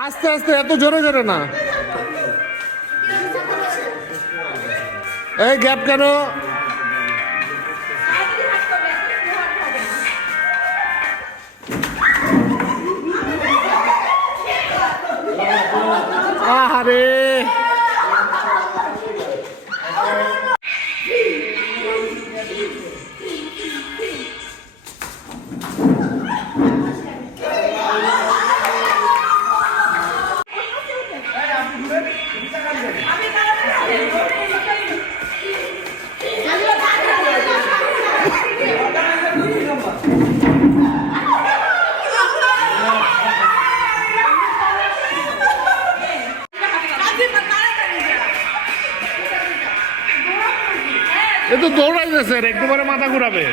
আস্তে আস্তে, এত জোরে জোরে না। এই গ্যাপ কেন? আহারে এ তো দৌড়াইতেছে, একটু পরে মাথা ঘুরাবে।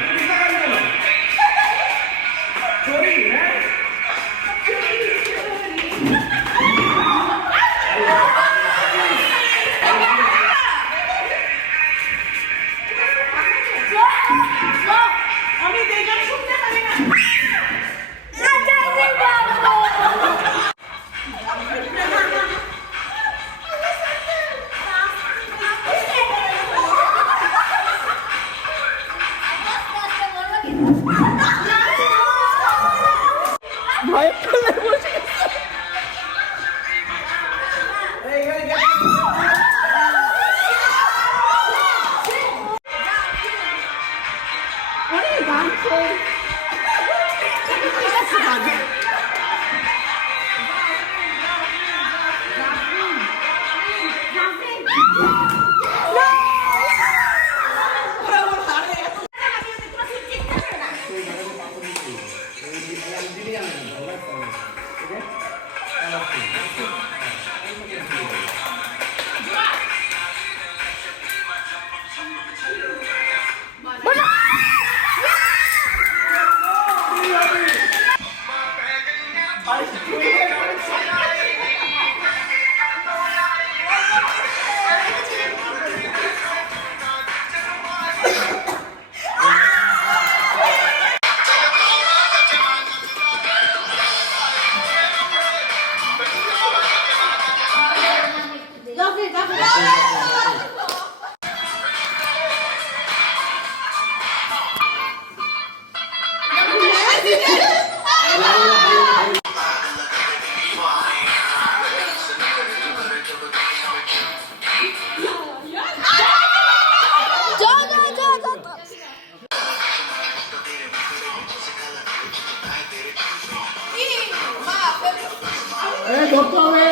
ধরতে হবে।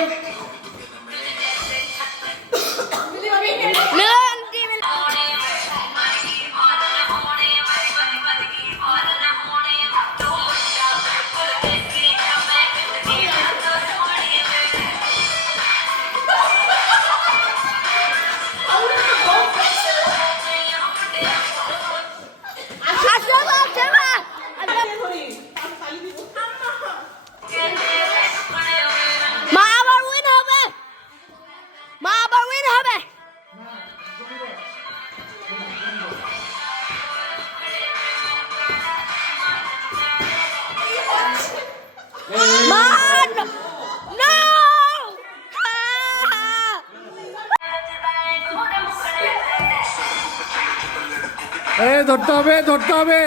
ধরতে হবে, ধরতে হবে,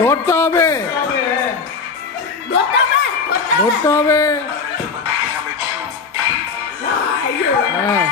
ধরতে হবে, ধরতে হবে। হ্যাঁ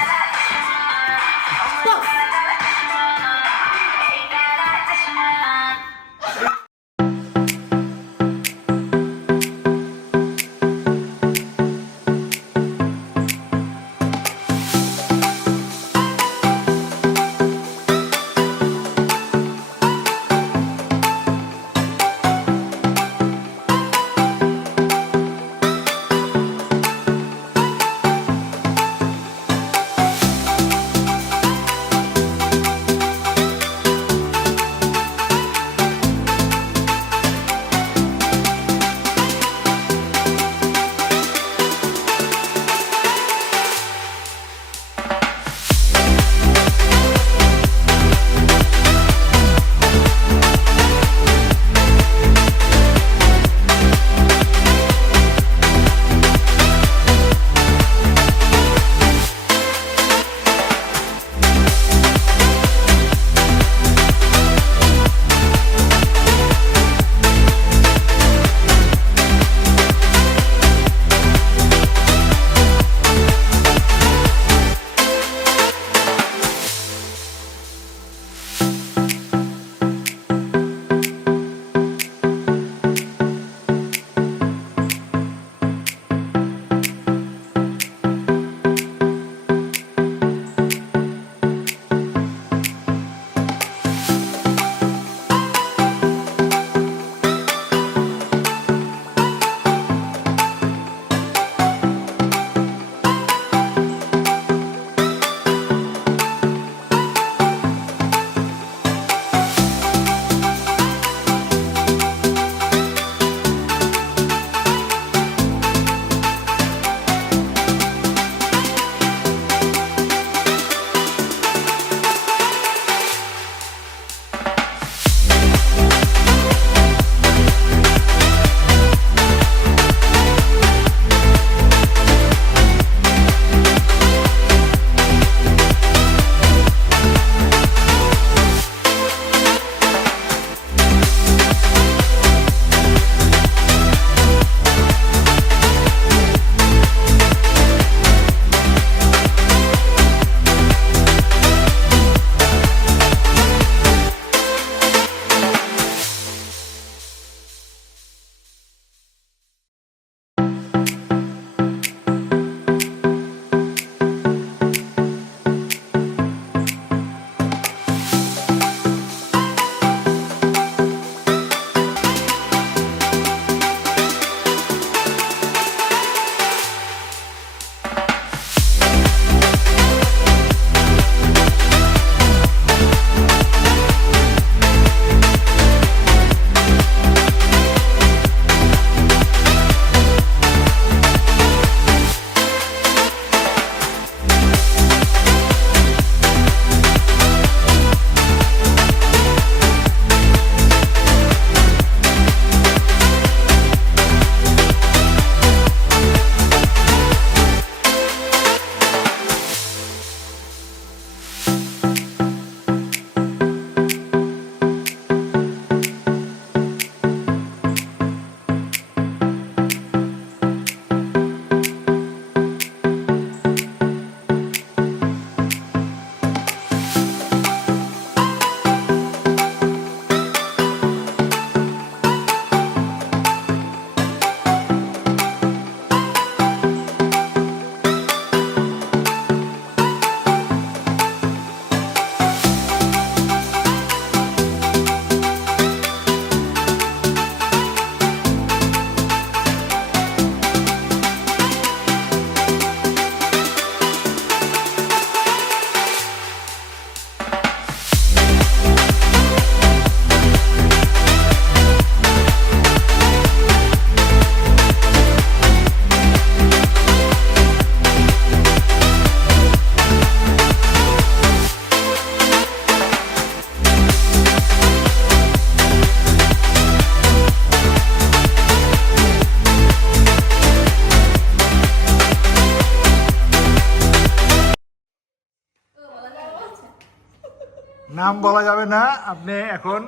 নাম বলা যাবে না, আপনি এখন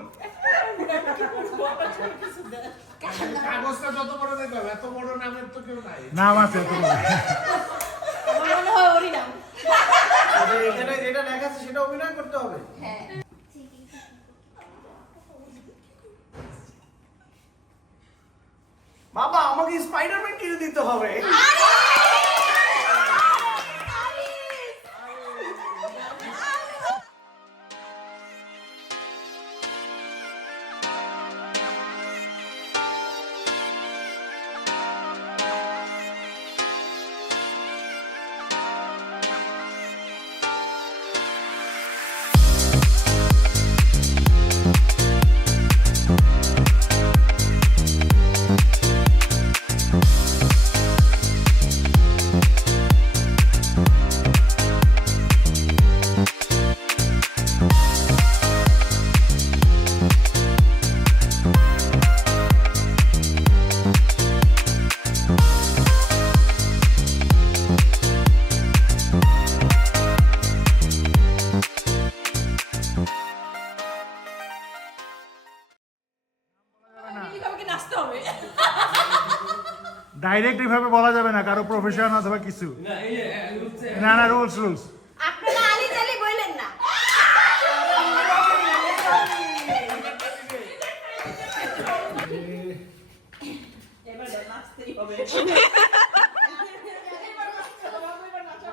কাগজটা যত বড় দেখলাম এত বড় নামের তো কেউ নাই। নাম আছে তো। এখানে যেটা লেখা আছে সেটা অভিনয় করতে হবে। বাবা আমাকে স্পাইডারম্যান কিনে দিতে হবে। ডাইরেক্ট এইভাবে বলা যাবে না, কারো প্রফেশন অথবা কিছু। না না, রুলস রুলস। আপনারা আলি জালি বললেন না।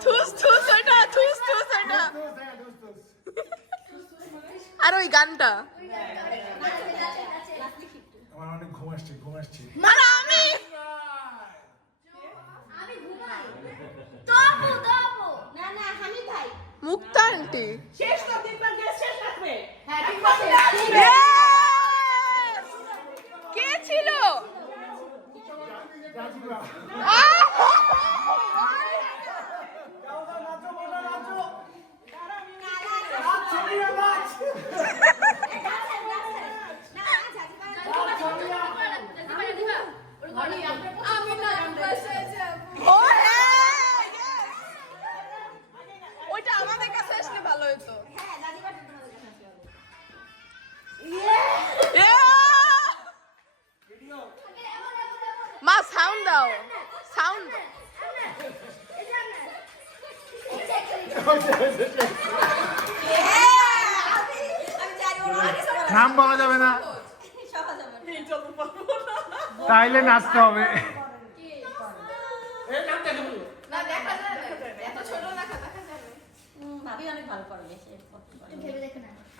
থুস থুস ওটা, থুস থুস ওটা। আর ওই গানটা আমার অনেক ঘুম আসছে, ঘুম আসছে। আর আমি ঘুমাই। তবু তবু না না আমি ভাই। মুক্তা আন্টি। শেষ তো তিনবার গেস শেষ রাখবে। হ্যাঁ ঠিক আছে। কে ছিল? ও হ্যাঁ, ওইটা আমাদের কাছে আসলে ভালো হতো। মা সাউন্ড দাও, সাউন্ড। নাম বলা যাবে না, তাইলে নাচতে হবে।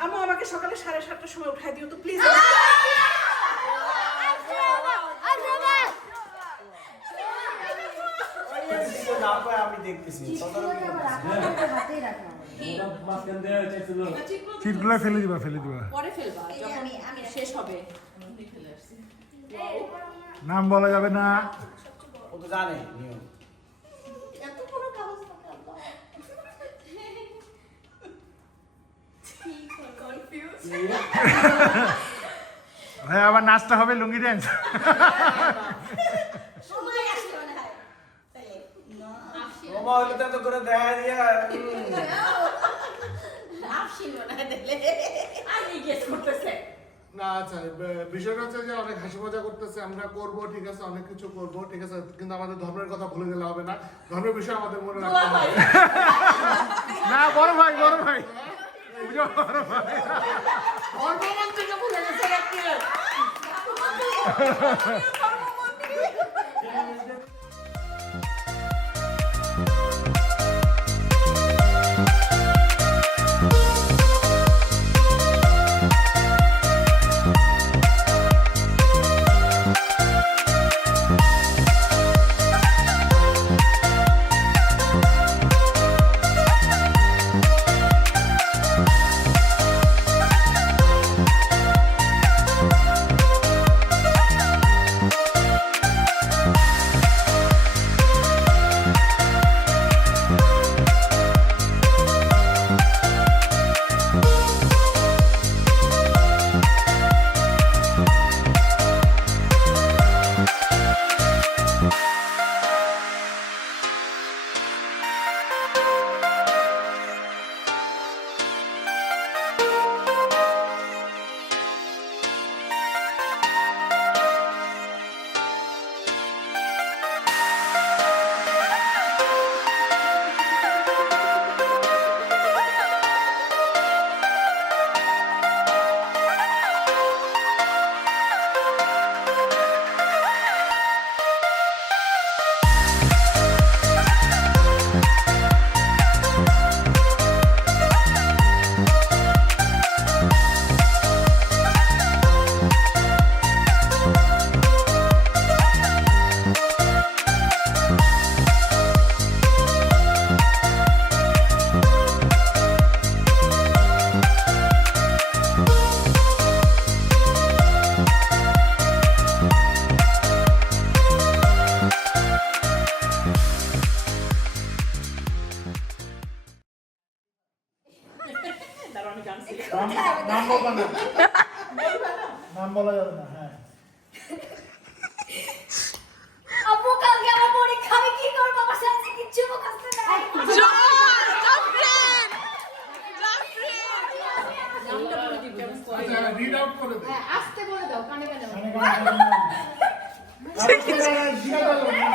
আম্মু আমাকে সকালে 7:30টার সময় উঠাই দিও তো প্লিজ। না পায় আমি দেখতেছি। সিটগুলো ফেলে দিবা, ফেলে দিবা। পরে ফেলবা যখন শেষ হবে। নাম বলা যাবে না। ও তো জানে নিয়ম। এত বড় কাগজ ভাই আবার নাচতে হবে, লুঙ্গি ড্যান্স। সময় আসলে মনে হয়। মামা হইলে তো এত করে দেখা দিয়া আপসিন মনে হয় দিলে। আমি গেস করতেছে। না আচ্ছা, বিষয়টা হচ্ছে যে অনেক হাসি মজা করতেছে, আমরা করব ঠিক আছে, অনেক কিছু করব ঠিক আছে, কিন্তু আমাদের ধর্মের কথা ভুলে গেলে হবে না। ধর্মের বিষয় আমাদের মনে রাখতে হবে। না বড় ভাই, বড় ভাই, বড় ভাই। ধর্মমন্ত্রীকে ভুলে গেছে নাকি? শিখা দেওয়া যাবে না।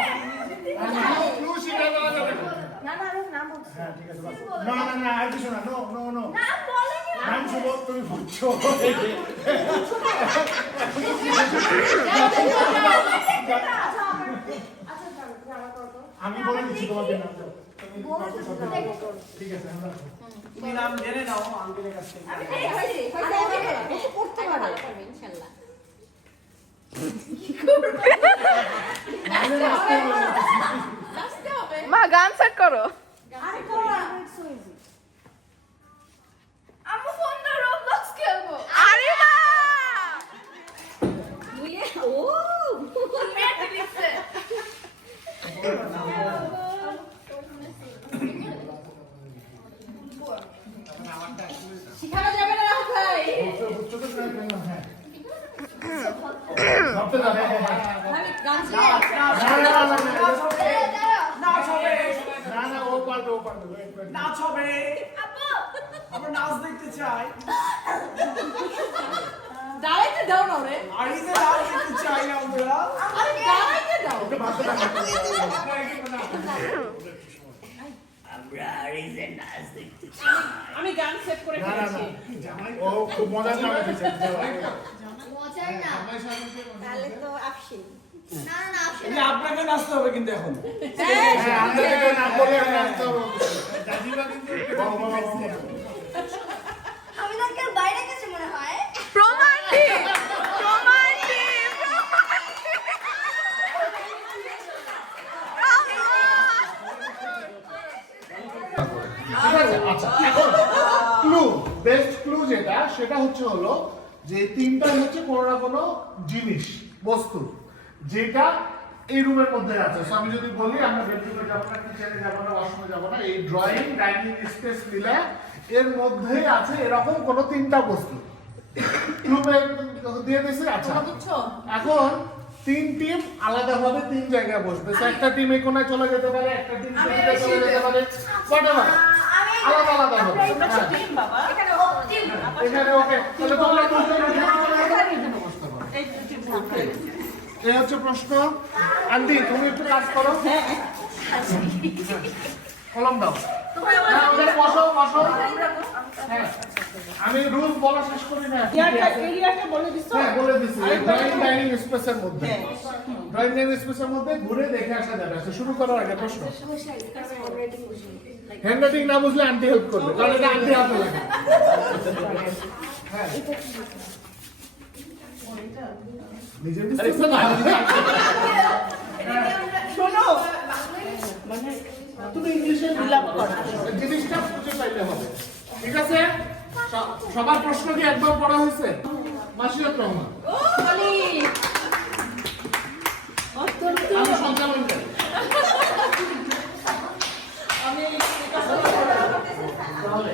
ক্লু শিখা দেওয়া যাবে না। না না আরে নাম বলছি হ্যাঁ ঠিক আছে বাস। না না না আর কিছু না নো নো নো নাম বলেনি নাম শুভ তুমি বুঝছো আমি বলে দিচ্ছি তোমাকে নাম দাও। ঠিক আছে আমরা তুমি নাম জেনে নাও আঙ্কেলের কাছ থেকে। করতে পারো ইনশাআল্লাহ মা গান সেট করো আরে করো আম্মু ফোন দাও রবলক্স খেলবো আরে মা বুইয়ে ও নেট দিছে শিখানো যাবে না রাহুল ভাই বুঝছো তো হ্যাঁ ভাবতে দাও হ্যাঁ হ্যাঁ আমি গান না, নাচ হবে। না না ও পারবে wait, wait. নাচ হবে। আপু আমরা নাচ দেখতে চাই। দাঁড়াইতে দাও না রে বাড়িতে নাচ দেখতে চাই আমরা। আরে দাঁড়াইতে দাও ওকে ভাবতে দাও আমি গান সেট করে না না ফেলেছি না ও খুব মজার নাম দিয়েছে মজার না তাহলে তো আফসিন না না আফসিন এই যে আপনাকে নাচতে হবে কিন্তু এখন। হ্যাঁ আমরা থেকে না বলে নাচতে হবে। দাদিমা কিন্তু আমি তো কাল বাইরে গেছি মনে হয় রোমান্টিক রোমান্টিক ঠিক আছে আচ্ছা এখন ক্লু বেস্ট ক্লু যেটা সেটা হচ্ছে হলো যে তিনটাই হচ্ছে কোনো না কোনো জিনিস বস্তু যেটা এই রুমের মধ্যে আছে সো আমি যদি বলি আমরা বেডরুমে যাবো না কিচেনে যাবো না ওয়াশরুমে যাবো না এই ড্রয়িং ডাইনিং স্পেস মিলে এর মধ্যেই আছে এরকম কোনো তিনটা বস্তু ক্লুবে দিয়ে দিয়েছি আচ্ছা বুঝছো এখন তিন টিম আলাদাভাবে তিন জায়গায় বসবে তো একটা টিম এই কোনায় চলে যেতে পারে একটা টিম সেদিকে চলে যেতে পারে whatever আলাদা আলাদা হবে হ্যাঁ। টিম বাবা এখানে অপটিম এখানে ওকে তাহলে তোমরা দুজন বসতে পারো এই টিম এই হচ্ছে প্রশ্ন আন্টি তুমি একটু কাজ করো হ্যাঁ কলম দাও হ্যাঁ ওখানে বসো বসো হ্যাঁ আমি রুল বলা শেষ করি না এরিয়াটা বলে দিছো হ্যাঁ বলে দিছি ড্রয়িং ডাইনিং স্পেসের মধ্যে ড্রয়িং ডাইনিং স্পেসের মধ্যে ঘুরে দেখে আসা যাবে আচ্ছা শুরু করার আগে প্রশ্ন হ্যান্ডরাইটিং না বুঝলে আন্টি হেল্প করবে কারণ এটা আন্টি হাতে লাগে হ্যাঁ নিজের বুঝতে না শোনো মানে তুমি ইংলিশে বিলাপ করো জিনিসটা খুঁজে পাইলে হবে ঠিক আছে সবার প্রশ্ন কি একবার পড়া হয়েছে মাসিরত রহমান বলি আমি সঞ্চালনকারী আমি তাহলে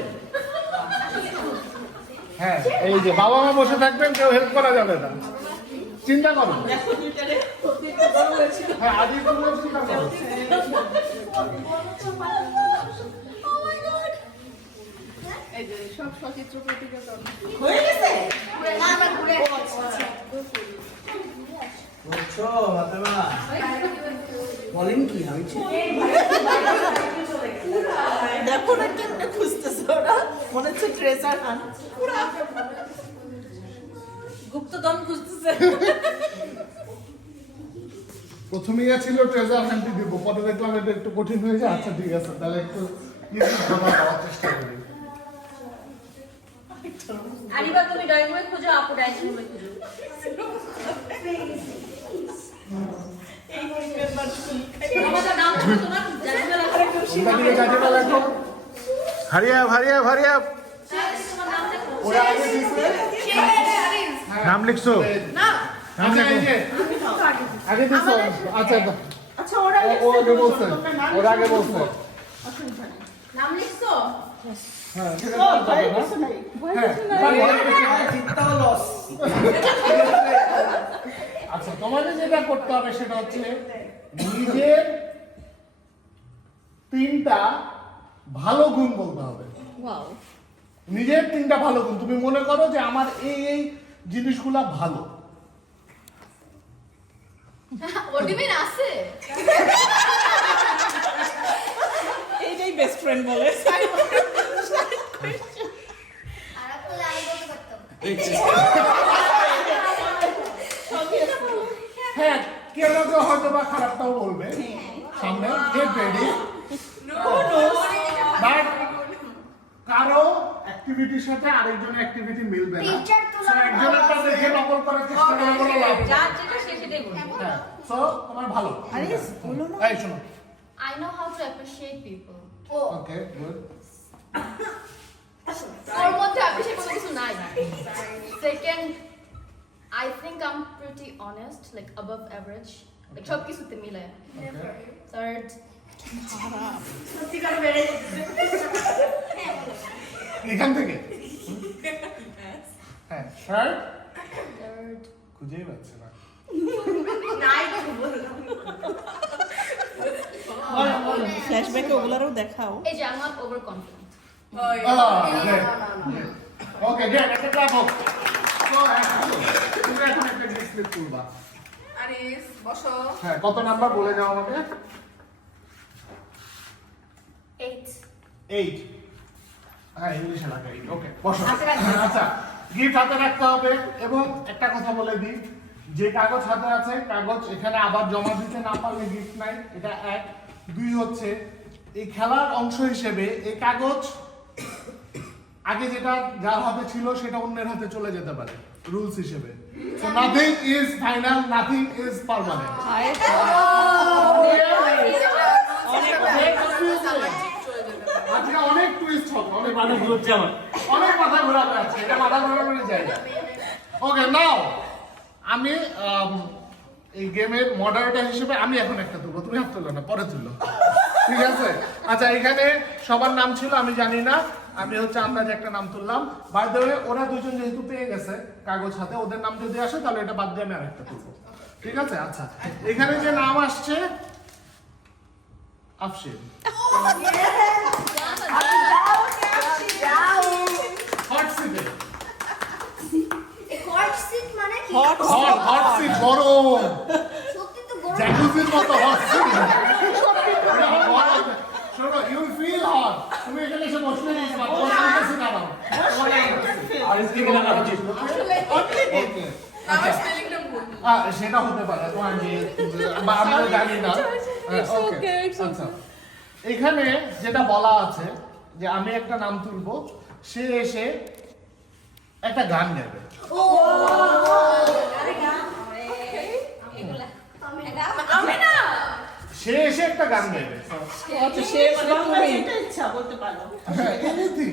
হ্যাঁ এই যে বাবা মা বসে থাকবেন কেউ হেল্প করা যাবে না চিন্তা করো দেখো দুইটারে প্রত্যেকটা বড় হয়েছিল হ্যাঁ আজই তোমরা চিন্তা করো এই যে সব সচিত্র পত্রিকা হয়ে গেছে? না না ঘুরে বুঝছো ফাতেমা? বলেন কি আমি ঠিক দেখো না কেমনে খুঁজতেছে ওরা মনে হচ্ছে ট্রেজার হান্ট গুপ্তধন খুঁজতেছে প্রথমেই ছিল ট্রেজার হান্টি দিব পরে দেখলাম এটা একটু কঠিন হয়ে যায় আচ্ছা ঠিক আছে তাহলে একটু ইজি খাবার খাওয়ার চেষ্টা করি আরিবা তুমি ড্রয়িং রুমে খুঁজো আপু ডাইনিং রুমে খুঁজো আমাদের নাম কি তোমার জানিনা লাগবে কোনটা দিকে যাচ্ছে লাগবে হারিয়া হারিয়া হারিয়া তোমার নাম দেখো ওরা আগে দিছে নাম লিখছো না নাম আচ্ছা এই লিখো যে আগে দিছো আচ্ছা আচ্ছা ওরা ও আগে বলছে ওরা আগে বলছে নাম লিখছো হ্যাঁ ও ভাই কিছু নাই হ্যাঁ চিন্তাও লস। আচ্ছা তোমাদের যেটা করতে হবে সেটা হচ্ছে নিজের তিনটা ভালো গুণ বলতে হবে নিজের তিনটা ভালো গুণ তুমি মনে করো যে আমার এই এই জিনিসগুলা ভালো What do you mean আছে? এইটাই বেস্ট ফ্রেন্ড বলে খারাপ হলে আমি বলতে পারতাম। হ্যাঁ কেউ না কেউ হয়তো বা খারাপটাও বলবে সামনে গেট রেডি বাট কারো অ্যাক্টিভিটির সাথে আরেকজনের অ্যাক্টিভিটি মিলবে না Teacher So, তুলনা একজনেরটা দেখে নকল করার চেষ্টা করে কোনো লাভ নেই। হ্যাঁ সো তোমার ভালো আরে বলো না এই শোনো I know how to appreciate people. Okay good ওর মধ্যে appreciate কোনো কিছু নাই। Second, I think I'm pretty honest, like above average. Like সব কিছুতে মিলে। Third, সত্যিকার বেড়ে যাচ্ছে। এখান থেকে হ্যাঁ স্যার third, খুঁজেই পাচ্ছে না নাই তো বললাম। ফ্ল্যাশব্যাকে ওগুলারও দেখাও এই যে I'm not overconfident. Okay gate একটা ক্লাব হোক তো তুমি এখন একটা ডিসপ্লে তুলবা আরিস বসো হ্যাঁ কত নাম্বার বলে যাও আমাকে 8 8 হ্যাঁ ইংলিশে লেখা 8 ওকে বসো আচ্ছা গিফট হাতে রাখতে হবে এবং একটা কথা বলে দিই যে কাগজ হাতে আছে কাগজ এখানে আবার জমা দিতে না পারলে গিফট নাই এটা এক দুই হচ্ছে এই খেলার অংশ হিসেবে এই কাগজ আগে যেটা যার হাতে ছিল সেটা অন্যের হাতে চলে যেতে পারে রুলস হিসেবে so nothing is final nothing is permanent আজকে অনেক টুইস্ট হবে অনেক মানে ঘুরছে আমার অনেক মাথা ঘোরাবে আছে এটা মাথা ঘোরানোর জায়গা ওকে নাও আমি এই গেমের মডারেটর হিসেবে আমি এখন একটা তুলবো তুমি হাত তুলো না পরে তুলো ঠিক আছে আচ্ছা এখানে সবার নাম ছিল আমি জানি না আমি হচ্ছে আন্দাজে একটা নাম তুললাম বাই দ্য ওয়ে ওরা দুজন যেহেতু পেয়ে গেছে কাগজ হাতে ওদের নাম যদি আসে তাহলে এটা বাদ দিয়ে আমি আরেকটা তুলবো ঠিক আছে আচ্ছা এখানে যে নাম আসছে আফশিন হট সিটে হট সিট মানে কি? হট সিট গরম সত্যি তো গরম। জ্যাকুজির মতো হট সিট শোনো ইউ ফিল হট তুমি এখানে এসে বসলে নিতে পারো তোমার কাছে দাঁড়াও আর স্কিপ না হচ্ছে ওকে সেটা হতে পারে তো আমি বা আমরা জানি না ওকে আচ্ছা এখানে যেটা বলা আছে যে আমি একটা নাম তুলবো সে এসে একটা গান গাইবে ও আরে গান আমি না সে এসে একটা গান গাইবে আচ্ছা সে মানে তুমি যেটা ইচ্ছা বলতে পারো এনিথিং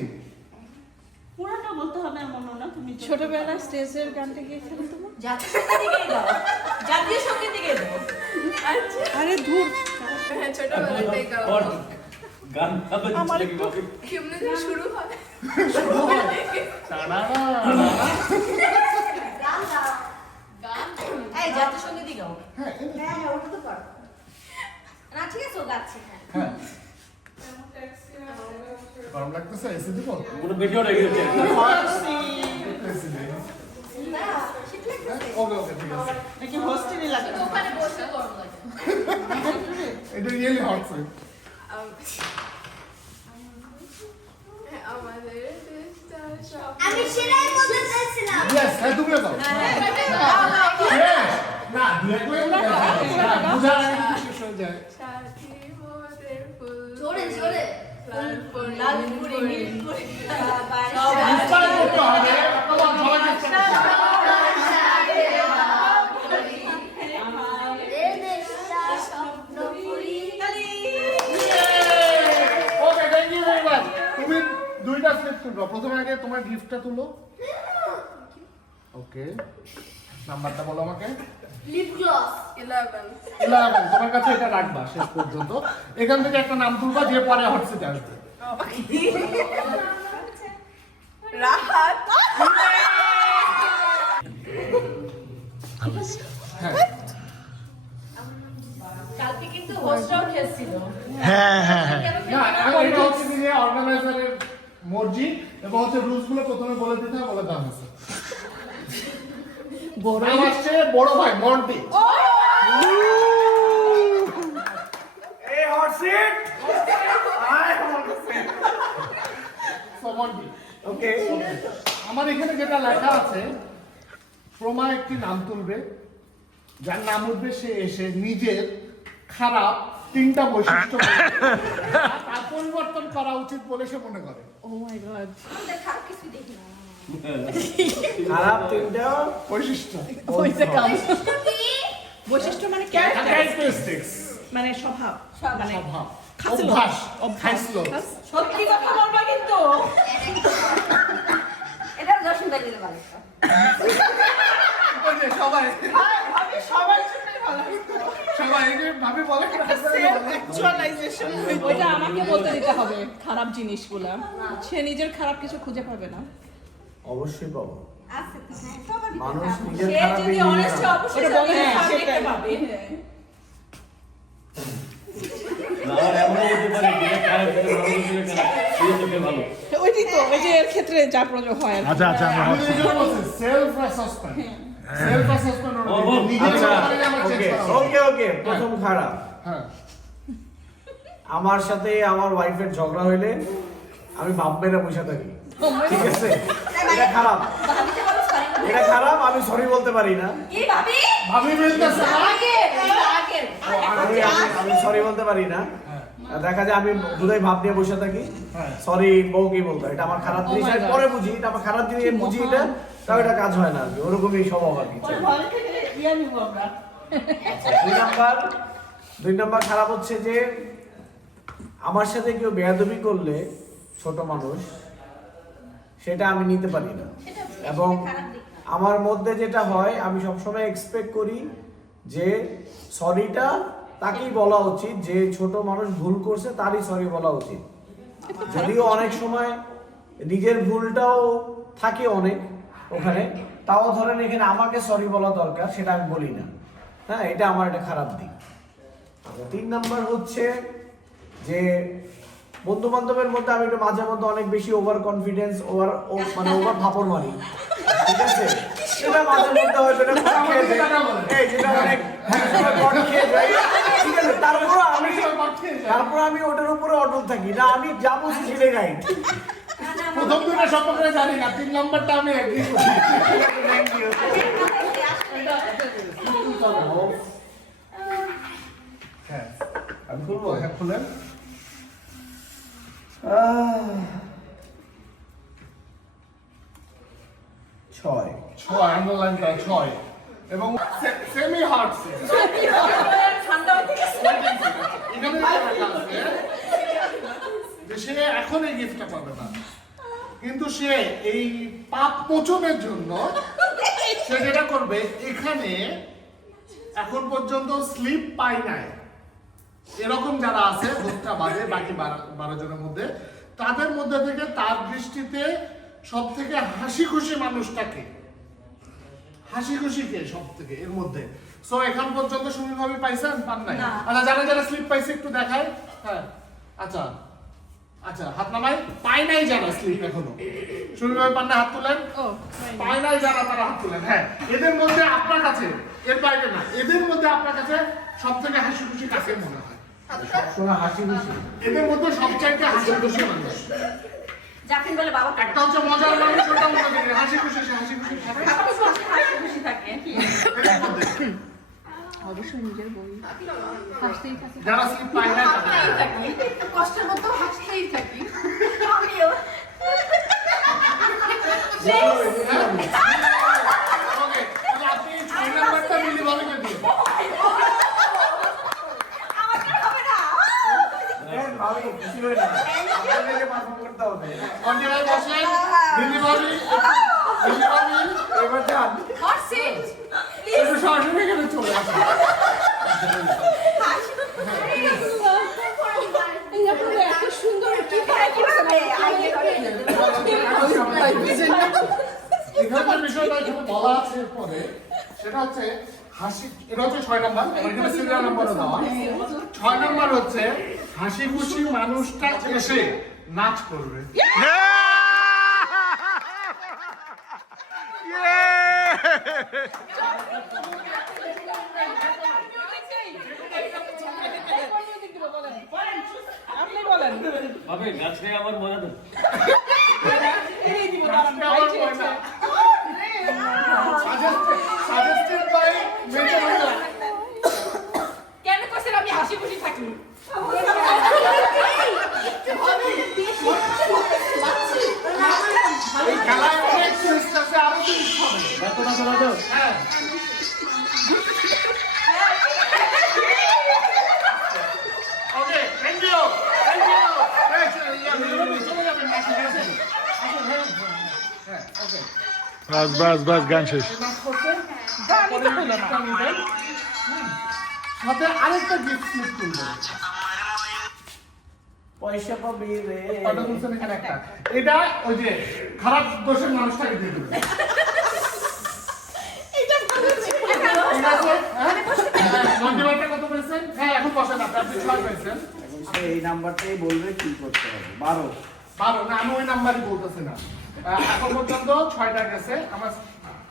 পুরোটা বলতে হবে এমন না তুমি ছোটবেলায় স্টেজের গানটা গিয়েছিলে তোমার জাতীয় সঙ্গীত দিকে দাও জাতীয় সঙ্গীত দিকে দাও আরে ধুর হ্যাঁ ছোটবেলাতেই গাও গান গাবে আমার কি বলবি কেমনে দিয়ে শুরু হয় গান গাও। এই জাতীয় সঙ্গীত দিকে গাও হ্যাঁ হ্যাঁ ওটা তো পারো। না ঠিক আছে ও গাচ্ছে হ্যাঁ। হ্যাঁ গরম লাগতেছে এসে দিব পুরো ভিডিও রেখে দিচ্ছে এসে দিই না শীত লাগতেছে। ওকে ওকে ঠিক আছে নাকি হোস্টেলে লাগে কিন্তু ওখানে বসে গরম লাগে। এটা রিয়েলি হট সিট আমাদের দেশটা সব আমি সেটাই বলতে চাইছিলাম। ইয়েস হ্যাঁ তুমি দাও না দুই এক বুঝা আগে শেষ হয়ে যায় সাথী মোদের ফুল জোরে জোরে। লাল পুরি নীল পুরি ইন্সপায়ার করতে হবে তোমার সবাই চেষ্টা এ দেশটা স্বপ্নপুরী। Okay thank you very much তুমি দুইটা স্টেপ তুলবা প্রথমে আগে তোমার গিফটটা তুলো ওকে নাম্বারটা বলো আমাকে লিপ গ্লস। 11 11 তোমার কাছে এটা রাখবা শেষ পর্যন্ত এখান থেকে একটা নাম তুলবা যে পরে হট সিটে আসবে রাহাত হ্যাঁ কালকে কিন্তু হোস্টরাও খেলছিল হ্যাঁ হ্যাঁ হ্যাঁ না এটা হচ্ছে কি যে অর্গানাইজারের মর্জি এবং হচ্ছে রুলস গুলো প্রথমে বলে দিতে হবে বলে দেওয়া হয়েছে নাম আসছে বড় ভাই Monty Hey, hot seat! I want to sit. So, Monty, Okay. আমার এখানে যেটা লেখা আছে, প্রমা একটি নাম তুলবে, যার নাম উঠবে সে এসে নিজের খারাপ 3টা বৈশিষ্ট্য বলবে। তার পরিবর্তন করা উচিত বলে সে মনে করে। ও মাই গড আমাদের খারাপ কিছু দেখি না। খারাপ তিনটা বৈশিষ্ট্য বৈশিষ্ট্য কি? বৈশিষ্ট্য মানে ক্যারেক্টার ক্যারেক্টারিস্টিক্স, মানে স্বভাব মানে স্বভাব, খাসলো। অভ্যাস, অভ্যাস। খাসলো। সত্যি কথা বলবা কিন্তু এটা দর্শনটা দিলে ভালো। ওই যে সবাই আমি সবার জন্যই ভালো সবাই এই যে ভাবি বলে অ্যাকচুয়ালাইজেশন ওইটা আমাকে বলতে দিতে হবে খারাপ জিনিসগুলা সে নিজের খারাপ কিছু খুঁজে পাবে না অবশ্যই পাবো। আছে তো, হ্যাঁ, সবারই মানুষ থাকে। নিজের সে খারাপ যদি অনেস্ট অবশ্যই ওটা বলে জানে, হ্যাঁ, দেখতে সেটাই। পাবে। না, আবার এমনও হতে পারে যেটা খারাপ সেটা ভালো সেটা খারাপ এই চোখে ভালো ওইটাই তো ওই যে এর ক্ষেত্রে যা প্রয়োজন হয় আর কি। আচ্ছা আচ্ছা আমি আমি hot seat। নিজে বলছি সেলফ অ্যাসেসমেন্ট, সেলফ অ্যাসেসমেন্ট ও, নিজের আচ্ছা, ব্যাপারে আমার চেক ওকে করা উচিত। ওকে ওকে প্রথম খারাপ হ্যাঁ, আমার সাথে আমার ওয়াইফের ঝগড়া হইলে আমি ভাব মেরে বসে থাকি, ঠিক আছে? এটা খারাপ, ভাবিতে বলো sorry না। এটা খারাপ। আমি সরি বলতে পারি না, কি ভাবি? ভাবি বলতেছে না আগে, আগে। আমি সরি বলতে পারি না। দেখা যায় আমি দুধাই ভাব নিয়ে বসে থাকি, হ্যাঁ। সরি বউ কি বলতো, এটা আমার খারাপ জিনিস। my আমি God. পরে বুঝি এটা আমার খারাপ জিনিস, বুঝি এটা, তাও এটা কাজ হয় না আর কি, ওরকমই স্বভাব আর কি। ঘরে থেকে ইয়া নিব আমরা দুই নাম্বার খারাপ হচ্ছে যে আমার সাথে কেউ বেয়াদবি করলে, ছোট মানুষ, সেটা আমি নিতে পারি না। এবং আমার মধ্যে যেটা হয়, আমি সবসময় এক্সপেক্ট করি যে সরিটা তাকেই বলা উচিত, যে ছোট মানুষ ভুল করছে তারই সরি বলা উচিত। যদিও অনেক সময় নিজের ভুলটাও থাকে অনেক ওখানে, তাও ধরেন এখানে আমাকে সরি বলা দরকার, সেটা আমি বলি না। হ্যাঁ, এটা আমার একটা খারাপ দিক। 3 নাম্বার হচ্ছে যে বন্ধু বান্ধবের মধ্যে আমি একটু মাঝে মধ্যে অনেক বেশি ওভার কনফিডেন্স, মানে ওভার ফাপড় মারি, ঠিক আছে? সেটা মাঝে মধ্যে হয়তো এটা কট খেয়ে যায়। এই যেটা অনেক কট খেয়ে যায়, ঠিক আছে? তারপর আমি ওটার উপরে অটল থাকি না, আমি যা বলছি সেটাই রাইট। প্রথম দুটো সম্পর্কে জানি না, 3 নম্বরটা আমি এগ্রি করি। Thank you. হ্যাঁ, আমি খুলবো, হ্যাঁ খুলেন। 6 আন্ডারলাইন করা 6 এবং সেমি হার্ড সেট। ঠান্ডা হয়ে গেছে। এখানে যেটা লেখা আছে যে সে এখন এই গিফটটা পাবে না, কিন্তু সে এই পাপ মোচনের জন্য সে যেটা করবে, এখানে এখন পর্যন্ত স্লিপ পাই নাই এরকম যারা আছে 12টা বাদে বাকি 12 জনের মধ্যে, তাদের মধ্যে থেকে তার দৃষ্টিতে সব থেকে হাসি খুশি মানুষটাকে, হাসি খুশি কে সব থেকে এর মধ্যে। সো এখন পর্যন্ত সুমির ভাবি পাইছেন, পান নাই? আচ্ছা, যারা যারা স্লিপ পাইছে একটু দেখায়। হ্যাঁ, আচ্ছা আচ্ছা, হাত নামাই। পাই নাই যারা স্লিপ এখনো, সুমির ভাবি পান না, হাত তুলেন। পাই নাই যারা, তারা হাত তুলেন। হ্যাঁ, এদের মধ্যে আপনার কাছে, এর বাইরে না, এদের মধ্যে আপনার কাছে সব থেকে হাসি খুশি কাকে মনে হয়? সবসময় হাসি খুশি। এদের মধ্যে সবচাইতে হাসি খুশি মানুষ জাফিন বলে বাবা একটা হচ্ছে মজার মানুষ, ওটা মনে করি হাসি খুশি, সে হাসি খুশি থাকে। বাবা সবসময় হাসি খুশি থাকে। এদের মধ্যে অবশ্যই নিজের বই হাসতেই থাকে যারা স্লিপ পায় না তারা। হাসতেই থাকি, কষ্টের মধ্যেও হাসতেই থাকি। আমিও। ওকে, তাহলে আপনি 6 নাম্বারটা মিলি ভাবিকে দিন। আমাকে হবে না। ভাবি খুশি হয়ে না, আপনাদেরকে পারফর্ম করতে হবে। অঞ্জলি ভাই বসেন, মিলি ভাবি, মিলি ভাবি, এবার যান। Hot seat. একটু সরাসরি এখানে চলে আসুন। এই আপনারা এত সুন্দর কি এখানকার বিষয়টা এখানে বলা আছে পরে, সেটা হচ্ছে হাসি, এটা হচ্ছে 6 নাম্বার, এখানে সিরিয়াল নাম্বারও দেওয়া। 6 নাম্বার হচ্ছে হাসি খুশি মানুষটা এসে নাচ করবে। Yeah! বাবা গাছ খেয়ে আমার মজা তো এই দিব দাঁড়ান, ভাই চেয়েছে। সাজেস্টেড বাই মেজর মহিলা। কেন করছেন আমি হাসি খুশি থাকি? এই খেলায় অনেক টুইস্ট আছে, আরো টুইস্ট হবে। দেখো দেখো দেখো হ্যাঁ। ওকে, থ্যাংক ইউ, থ্যাংক ইউ। চলে যাবেন না, ঠিক আছে? আসুন, হ্যাঁ, ওকে। বাস গান শেষ। নাচ করতে গানই তো হলো না। সাথে আরেকটা গিফট স্লিপ তুলবো। পয়সা পাবি রে। কয়টা তুলছেন এখানে? একটা। এটা ওই যে খারাপ দোষের মানুষটাকে দিয়ে দেবে। এটা ভালো ছিল। ঠিক আছে? হ্যাঁ? মন্দিরটা কত পেয়েছেন? হ্যাঁ, এখন বসেন আপনি, আপনি 6 পেয়েছেন। এখন সে এই নাম্বারটাই বলবে কি করতে হবে। 12 12 না, আমি ওই নাম্বারই বলতেছি না। এখন পর্যন্ত 6টা গেছে, আমার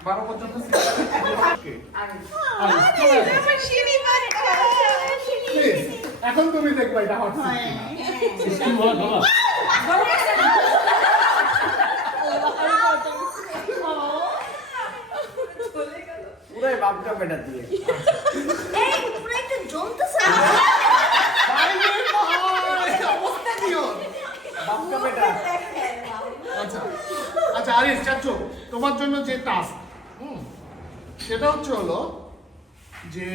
12 পর্যন্ত আমার শিরি বাচ্চা। প্লিজ এখন তুমি দেখবে এটা হট সিট স্কুল বলা বাবা পুরাই বাপটা বেটা দিয়ে। এই পুরো একটু জমতেছে। অবস্থা দিও। বাপটা বেটা। আচ্ছা আচ্ছা আরিস চাচ্চু, তোমার জন্য যে টাস্ক সেটা হলো যে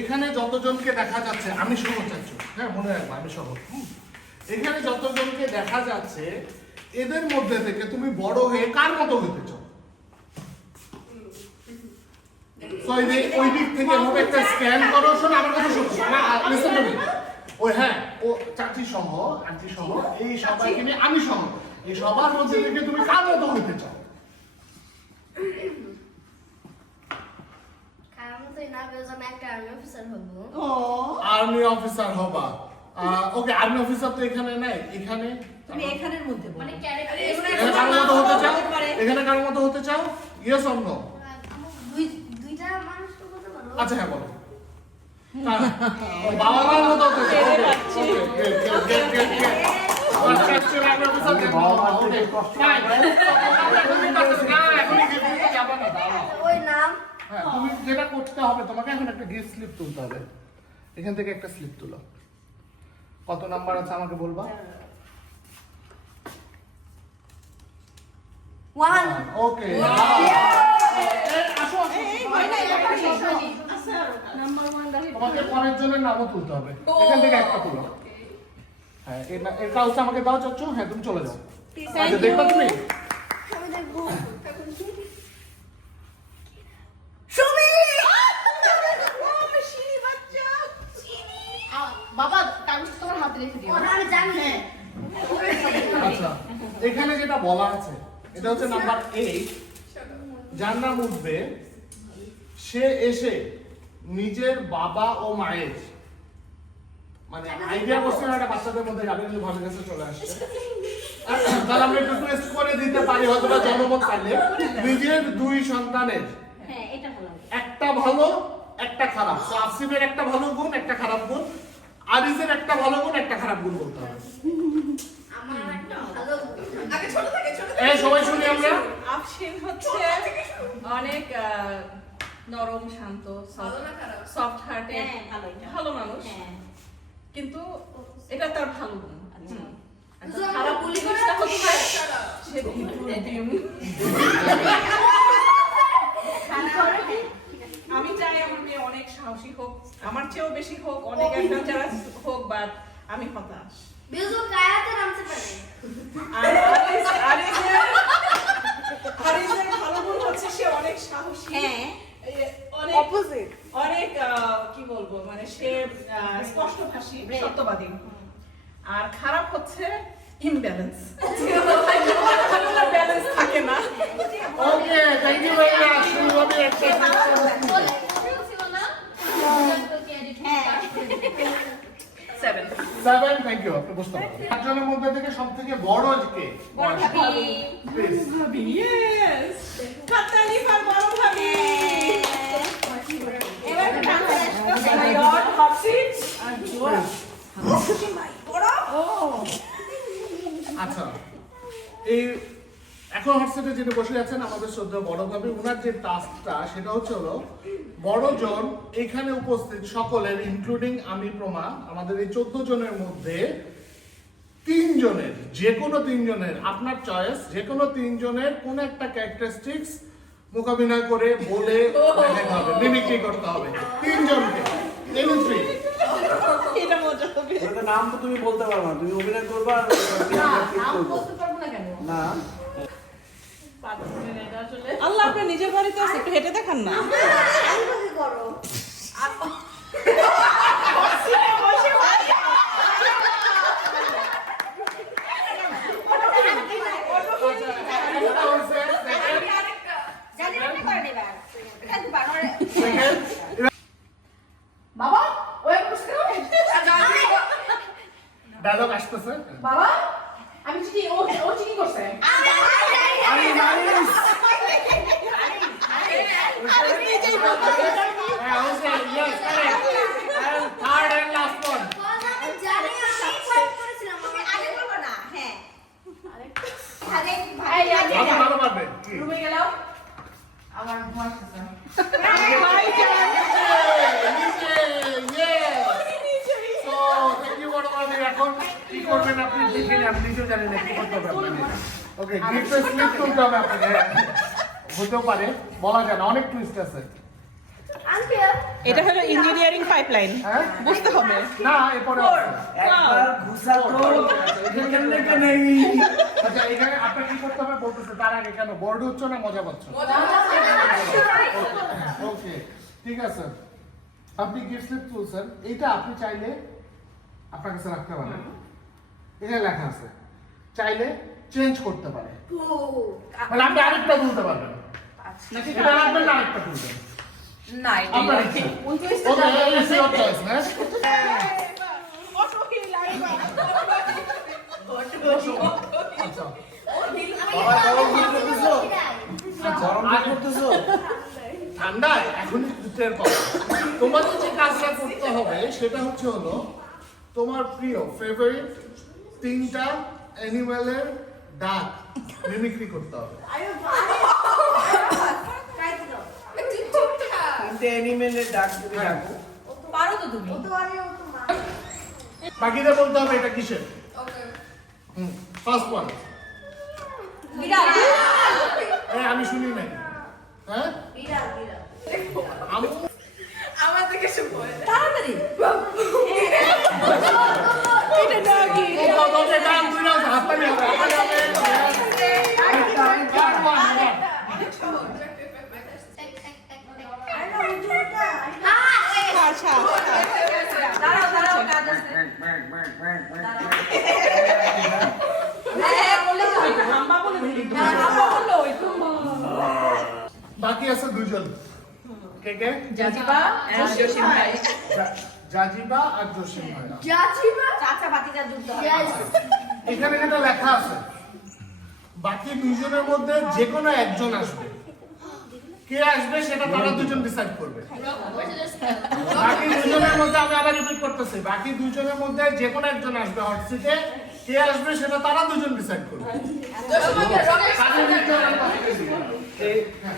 এখানে যতজনকে দেখা যাচ্ছে, আমি সহ চাচ্চু, হ্যাঁ মনে রাখবো আমি সহ, এখানে যতজনকে দেখা যাচ্ছে এদের মধ্যে থেকে তুমি বড় হয়ে কার মতো হতে চাও? So, ওই দিক থেকে এভাবে একটা স্ক্যান করো। শোনো আমার কথা শোনো না, listen to me। ওই হ্যাঁ, ও চাচি সহ, আন্টি সহ, এই সবাইকে নিয়ে আমি সহ, এই সবার মধ্যে থেকে তুমি কার মতো হতে চাও? কারণ তো না বেশ আমি একটা আর্মি অফিসার হব। ও আর্মি অফিসার হবা। ওকে, আর্মি অফিসার তো এখানে নাই, এখানে তুমি এখানের মধ্যে বলো। মানে ক্যারেক্টার এখানে কার মতো হতে চাও? এখানে কার মতো হতে চাও? Yes or no? দুইটা মানুষ তো বলতে পারো। আচ্ছা হ্যাঁ বলো। ও বাবা মার মতো হতে চাও? টেরে পাচ্ছি। ওই নাম তুমি যেটা করতে হবে, তোমাকে এখন একটা গিফট স্লিপ তুলতে হবে। এখান থেকে একটা স্লিপ তুলো। কত নাম্বার আছে আমাকে বলবা? 1 ওকে। আসো নাম্বার 1 দাহি। তোমাকে পরের জনের নামও তুলতে হবে। এখান থেকে একটা তুলো। হ্যাঁ, এটা হচ্ছে আমাকে দাও চাচ্ছো। হ্যাঁ, তুমি চলে যাও। আচ্ছা, দেখবা তুমি? আমি দেখবো বাবা কাগজটা তোমার হাতে রেখে দিও। ওরা আমি জানি না। আচ্ছা, এখানে যেটা বলা আছে এটা হচ্ছে নাম্বার 8। যার নাম উঠবে সে এসে নিজের বাবা ও মায়ের, মানে আইডিয়া করছে না এটা বাচ্চাদের মধ্যে যাবে, কিন্তু ভাবের কাছে চলে আসছে। তাহলে আমরা একটু টেস্ট করে দিতে পারি, হয়তো বা জনমত পাইলে নিজের 2 সন্তানের হ্যাঁ, এটা ভালো। একটা ভালো একটা খারাপ। তো আসিফের একটা ভালো গুণ একটা খারাপ গুণ, আরিসের একটা ভালো গুণ একটা খারাপ গুণ বলতে হবে। আমার একটা ভালো আগে ছোট থেকে ছোট এই সবাই শুনি আমরা। আফশিন হচ্ছে অনেক নরম শান্ত ভালো না খারাপ? সফট হার্টেড হ্যাঁ, ভালো এটা। ভালো মানুষ, হ্যাঁ। কিন্তু এটা তার ভালো গুণ। হুম। আর বুঝলাম, খারাপ গুলি জিনিসটা করে হচ্ছে খারাপ। সে ভিতর ডিম। আমি চাই আমার মেয়ে অনেক সাহসী হোক, আমার চেয়েও বেশি হোক, অনেক অ্যাডভেঞ্চারাস হোক, বাট আমি হতাশ। বিজু কায়াতে নামতে পারে। আর আরিসের ভালো গুণ হচ্ছে সে অনেক সাহসী, হ্যাঁ। অনেক অপোজিট, অনেক কি বলবো, মানে সে স্পষ্টভাষী, সত্যবাদী। আর খারাপ হচ্ছে ইমব্যালেন্স, ব্যালেন্স থাকে না। ওকে, থ্যাংক ইউ ভেরি মাচ। শুরুতে একটা ছিল না হ্যাঁ। 7 7, থ্যাংক ইউ। আপনি বসতে পারেন। চারজনের মধ্যে থেকে সবথেকে বড় কে? বড় ভাবি। প্লিজ। ভাবি, ইয়েস, কাতালি আর বড় ভাবি। এবার dance Oh my God, hot seat. Please. বড়। Oh. আচ্ছা, এই এখন হটসেটে যিনি বসে আছেন আমাদের শ্রদ্ধেয় বড় ভাবি, ওনার যে টাস্কটা সেটা হচ্ছে হলো বড়জন এখানে উপস্থিত সকলের ইনক্লুডিং আমি প্রমা, আমাদের এই 14 জনের মধ্যে 3 জনের, যে কোনো 3 জনের, আপনার চয়েস, যে কোনো 3 জনের কোন একটা ক্যারেক্টারিস্টিক্স মোকাবিনয় করে বলে দেখাতে হবে, মিমিক্রি করতে হবে 3 জনকে। এনি 3। এটা মজা হবে। ওটা নাম তো তুমি বলতে পারবে না, তুমি অভিনয় করবে আর না, নাম বলতে পারবো না কেন? না আল্লাহ, আপনার নিজের বাড়িতে আছে, একটু হেঁটে দেখান না। এইভাবে করো। জানি না করে নেবা। এখানে বানরে বাবা ওই প্রশ্ন ডায়লগ আসতেছে। বাবা আমি চিঠি ও চিঠি করছে আমি জানিস হ্যাঁ, হচ্ছে, yes, correct. And third and last one. আমি জানি আমি ফাইট করেছিলাম। আমি আগে বলবো না। হ্যাঁ। আরে ভাই আপনি ভালো পারবেন। কি? রুমে গেলাম আমার ঘুম আসছে So, thank you বড় ভাবি। এখন কি করবেন আপনি দেখে নিন, আপনি নিজেও জানেন না কি করতে হবে আপনাকে। Okay, গিফটের স্লিপ তুলতে হবে আপনাকে। হ্যাঁ, হতেও পারে, বলা যায় না, অনেক টুইস্ট আছে। আঙ্কেল এটা হলো ইঞ্জিনিয়ারিং পাইপলাইন, হ্যাঁ? বুঝতে হবে। না, এরপরে আছে। একবার ঘুষা তো এখানে কেন নেই আচ্ছা, এখানে আপনার কি করতে হবে বলতেছে, তার আগে কেন বোর্ড হচ্ছে না মজা পাচ্ছ? ওকে, ঠিক আছে। আপনি গিফট স্লিপ তুলছেন, এইটা আপনি চাইলে আপনার কাছে রাখতে পারেন। এখানে লেখা আছে, চাইলে চেঞ্জ করতে পারে। মানে আপনি আরেকটা তুলতে পারবেন। এটা রাখবেন না, আরেকটা তুলবেন। না আপনার ইচ্ছা। ওকে, it's your choice, হ্যাঁ? আচ্ছা, বাবা গরম ফিল করতেছো গরম ফিল করতেছো ঠান্ডায় এখনই টের পাবো। তোমাকে যে কাজটা করতে হবে সেটা হচ্ছে হলো তোমার প্রিয় ফেভারিট 3টা অ্যানিমেলের ডাক মিমিক্রি করতে হবে। তিনটে অ্যানিমেলের ডাক তুমি ডাকো পারো তো তুমি বাকিদের বলতে হবে এটা কিসের। ফার্স্ট ওয়ান, বিড়াল আমি শুনি নাই। হ্যাঁ, আমি আমার থেকে শুভ তাড়াতাড়ি এটা ডগি। ওকে, ডান, 2 রাউন্ড হাততালি হবে, হাততালি হবে। Third one, one. আচ্ছা, দাঁড়াও দাঁড়াও কাজ আছে হ্যাঁ বলে তো হাম্বা বলে দিলি হাম্বা বললো একটু বাকি আছে 2 জন। কে কে? জাজিবা জসিম ভাই জাজিবা আর জসিম ভাই। জাজিবা চাচা ভাতিজা যুদ্ধ হবে। এখানে যেটা লেখা আছে, বাকি 2 জনের মধ্যে যে কোনো একজন আসবে। কে আসবে সেটা তারা 2 জন ডিসাইড করবে। বাকি 2 জনের মধ্যে আমি আবার রিপিট করতেছি, বাকি 2 জনের মধ্যে যে কোনো একজন আসবে হট সিটে। কে আসবে সেটা তারা 2 জন ডিসাইড করবে। কাজের ভিতরে আর বাকিটা দিবে না।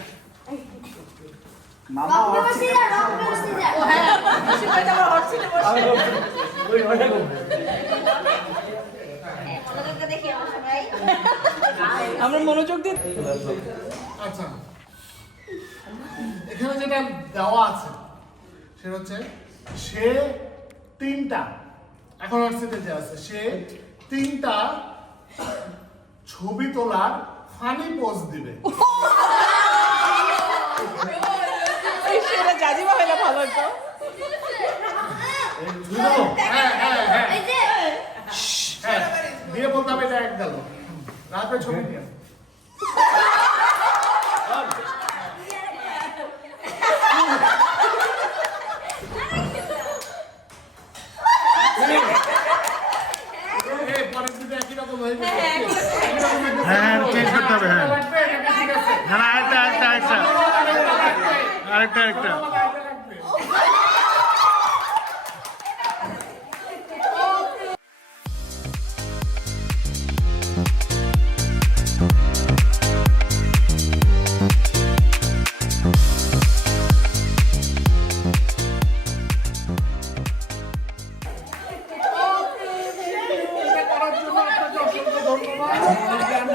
মামা রং পেপার সিজার রং পেপার সিজার ও হ্যাঁ জসিম ভাই তো আমার হট সিটে বসে ওই ওটা করবে মনোযোগটা দেখি আমরা সবাই আমরা মনোযোগ দিয়ে। আচ্ছা, এখানে যেটা দেওয়া আছে সেটা হচ্ছে সে 3টা, এখন হটসেটে যে আছে, সে 3টা ছবি তোলার ফানি পোজ দিবে। সেটা জাজিবা হইলে ভালো হতো। হ্যাঁ হ্যাঁ হ্যাঁ এই যে হ্যাঁ, দিয়ে বলতে হবে এটা এক গেল। রাতে ছবি নিয়ে পরের দিকে একই রকম হয়ে যাবে। হ্যাঁ, চেঞ্জ করতে হবে, হ্যাঁ। লাগবে, এটা ঠিক আছে। না না, আরেকটা আরেকটা আরেকটা আরেকটা আরেকটা লাগবে।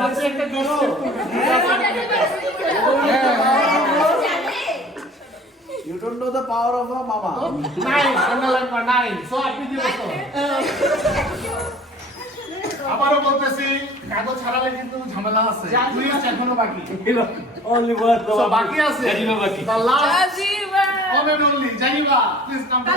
আপনি একটা গেল You don't know the power of a mama. 9 underline কর 9 সো আপনি কি বলছো আবারও বলতেছি কাগজ ছাড়ালে কিন্তু ঝামেলা আছে টুইস্ট এখনো বাকি Only word. সো বাকি আছে জানিবা বাকি। the last জাজিবা one and only জানিবা প্লিজ কাম টু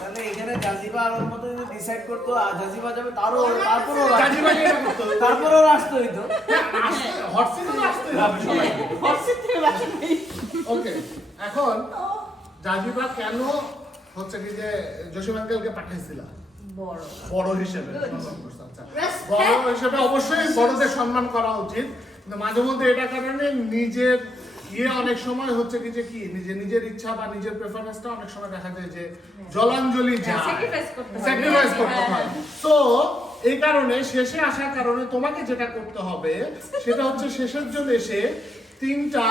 তাহলে এখানে জাজিবা আর ওর মধ্যে যদি ডিসাইড করতো জাজিবা যাবে তারপরও জানিবা কি করতে তারপরও আসতে হইতো। হট সিট আসতে হবে সবাই হর্ষিত থেকে বাকি নেই ওকে এখন জাজিবা কেন হচ্ছে কি যে জসিম আঙ্কেলকে পাঠাইছিলা বড় হিসেবে সম্মান করছে, আচ্ছা। বড় হিসেবে অবশ্যই বড়দের সম্মান করা উচিত কিন্তু মাঝে মধ্যে এটা কারণে নিজের অনেক সময় হচ্ছে কি যে কি নিজের ইচ্ছা বা নিজের প্রেফারেন্সটা অনেক সময় দেখা যায় যে জলাঞ্জলি যায় স্যাক্রিফাইস করতে হয় সো এই কারণে শেষে আসার কারণে তোমাকে যেটা করতে হবে সেটা হচ্ছে শেষের জন্য এসে 3টা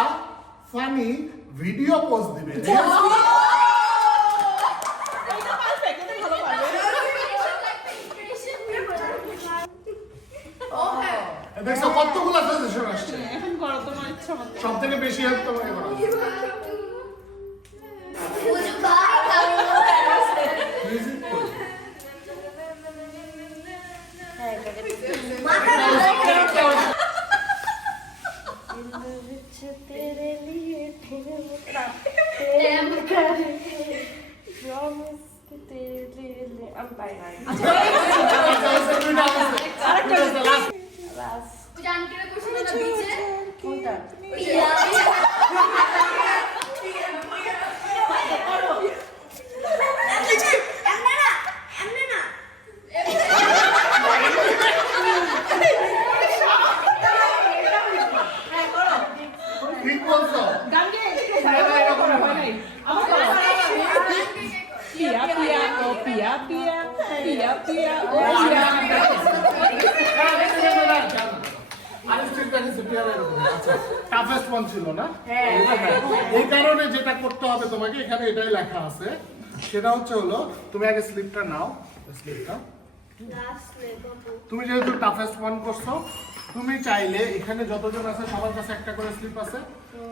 ফানি ভিডিও পোস্ট দিবে এটা পারফেক্ট এটা ভালো পারবে দেখছো কতগুলো সাজেশন আসছে এখন করো তোমার ইচ্ছা মতো সব থেকে বেশি হেল্প তোমাকে করা মিউজিক ঠিক বলছো গান গেয়ে এটা করা হয় নাই আবার করো পিয়া পিয়া ও পিয়া পিয়া পিয়া পিয়া ও পিয়া টাফেস্ট ওয়ান ছিল না এই কারণে যেটা করতে হবে তোমাকে এখানে এটাই লেখা আছে সেটা হচ্ছে হলো তুমি আগে স্লিপটা নাও স্লিপটা তুমি যেহেতু টাফেস্ট ওয়ান করছো তুমি চাইলে এখানে যতজন আছে সবার কাছে একটা করে স্লিপ আছে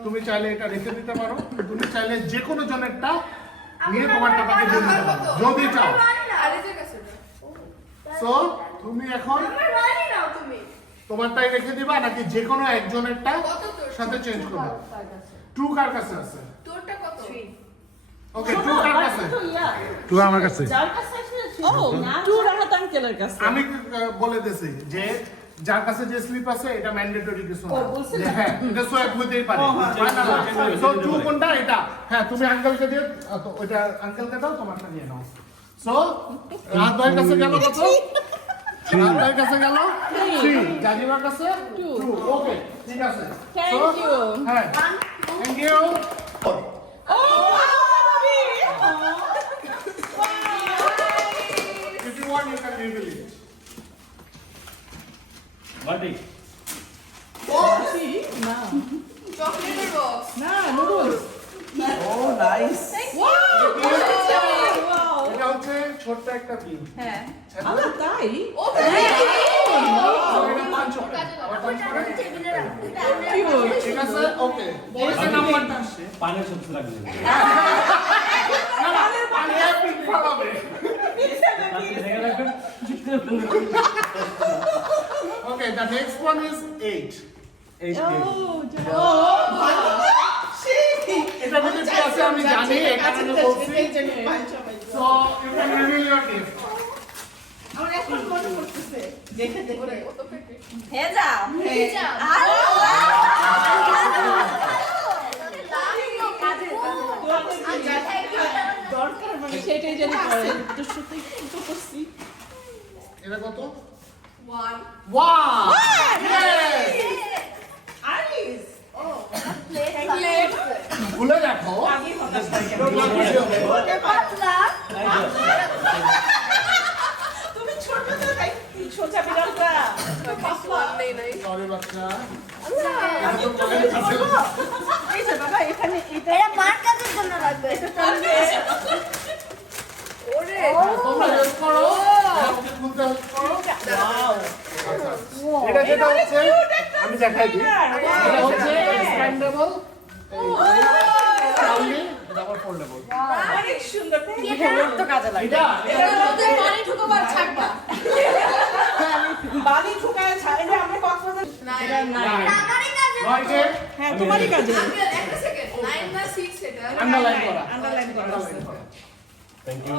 তুমি চাইলে এটা রেখে দিতে পারো তুমি চাইলে যে কোনো জনেরটা নিয়ে তোমার টাকাকে দিয়ে দিতে পারো যদি চাও সো তুমি এখন তোমারটাই রেখে দিবা নাকি যে কোনো একজনেরটা সাথে চেঞ্জ করবে 2 কার কাছে আছে ওকে 2 কার কাছে তুই আমার কাছে যার কাছে আছে ও টু রাহাত আঙ্কেলের কাছে আমি বলে দিছি যে যার কাছে যে স্লিপ আছে এটা ম্যান্ডেটরি কিছু না বলছে যে হ্যাঁ এটা সোয়াপ হইতেই পারে সো 2 কোনটা এটা হ্যাঁ তুমি আঙ্কেলকে দিয়ে তো ওটা আঙ্কেলকে দাও তোমারটা নিয়ে নাও সো রাত ভাইয়ের কাছে গেল কত রাত ভাইয়ের কাছে গেল 3 জাজিবার কাছে 2 ওকে ঠিক আছে Thank you. হ্যাঁ থ্যাংক ইউ ও if you want you can reveal it What is? না চকলেটের বক্স না নুডলস Oh, nice. ওয়াও এটা হচ্ছে ছোট্ট একটা বিন হ্যাঁ আবার তাই ও এটা পাঁচ কিউট ঠিক আছে ওকে এই নাম্বারটা আসছে পানের সবচেয়ে লাগবে না না পানি আপনি খাওয়াবে Okay, the next one is 8. এটা মধ্যে কি আছে আমি জানি এখানে বলছি so you can reveal your gift আমার এখন মনে পড়তেছে দেখে দেখে দরকার মানে সেটাই জানি করে তো সত্যি তো করছি এটা কত 1 wow yes আইস ভুলে দেখো তুমি ছোট তো তাই সোজা বিড়ালটা সরি বাচ্চা এই যে বাবা এখানে এটা এটা মার কাজের জন্য রাখবে তোমরা হেল্প করো খুলতে হেল্প করো এটা যেটা হচ্ছে আমি দেখাই দিই এটা হচ্ছে এক্সপ্যান্ডেবল এটা আবার ফোল্ডেবল অনেক সুন্দর তো কাজে লাগে এটা এটার মধ্যে পানি ঢুকবার ছাড়বা বালি ঠুকায় ছাড়লে আমরা কক্সবাজার এটা নাই টাকারই কাজে নয়কে হ্যাঁ তোমারই কাজে আঙ্কেল একটা সেকেন্ড 9 না 6 এটা আন্ডারলাইন করা আন্ডারলাইন করা আছে থ্যাংক ইউ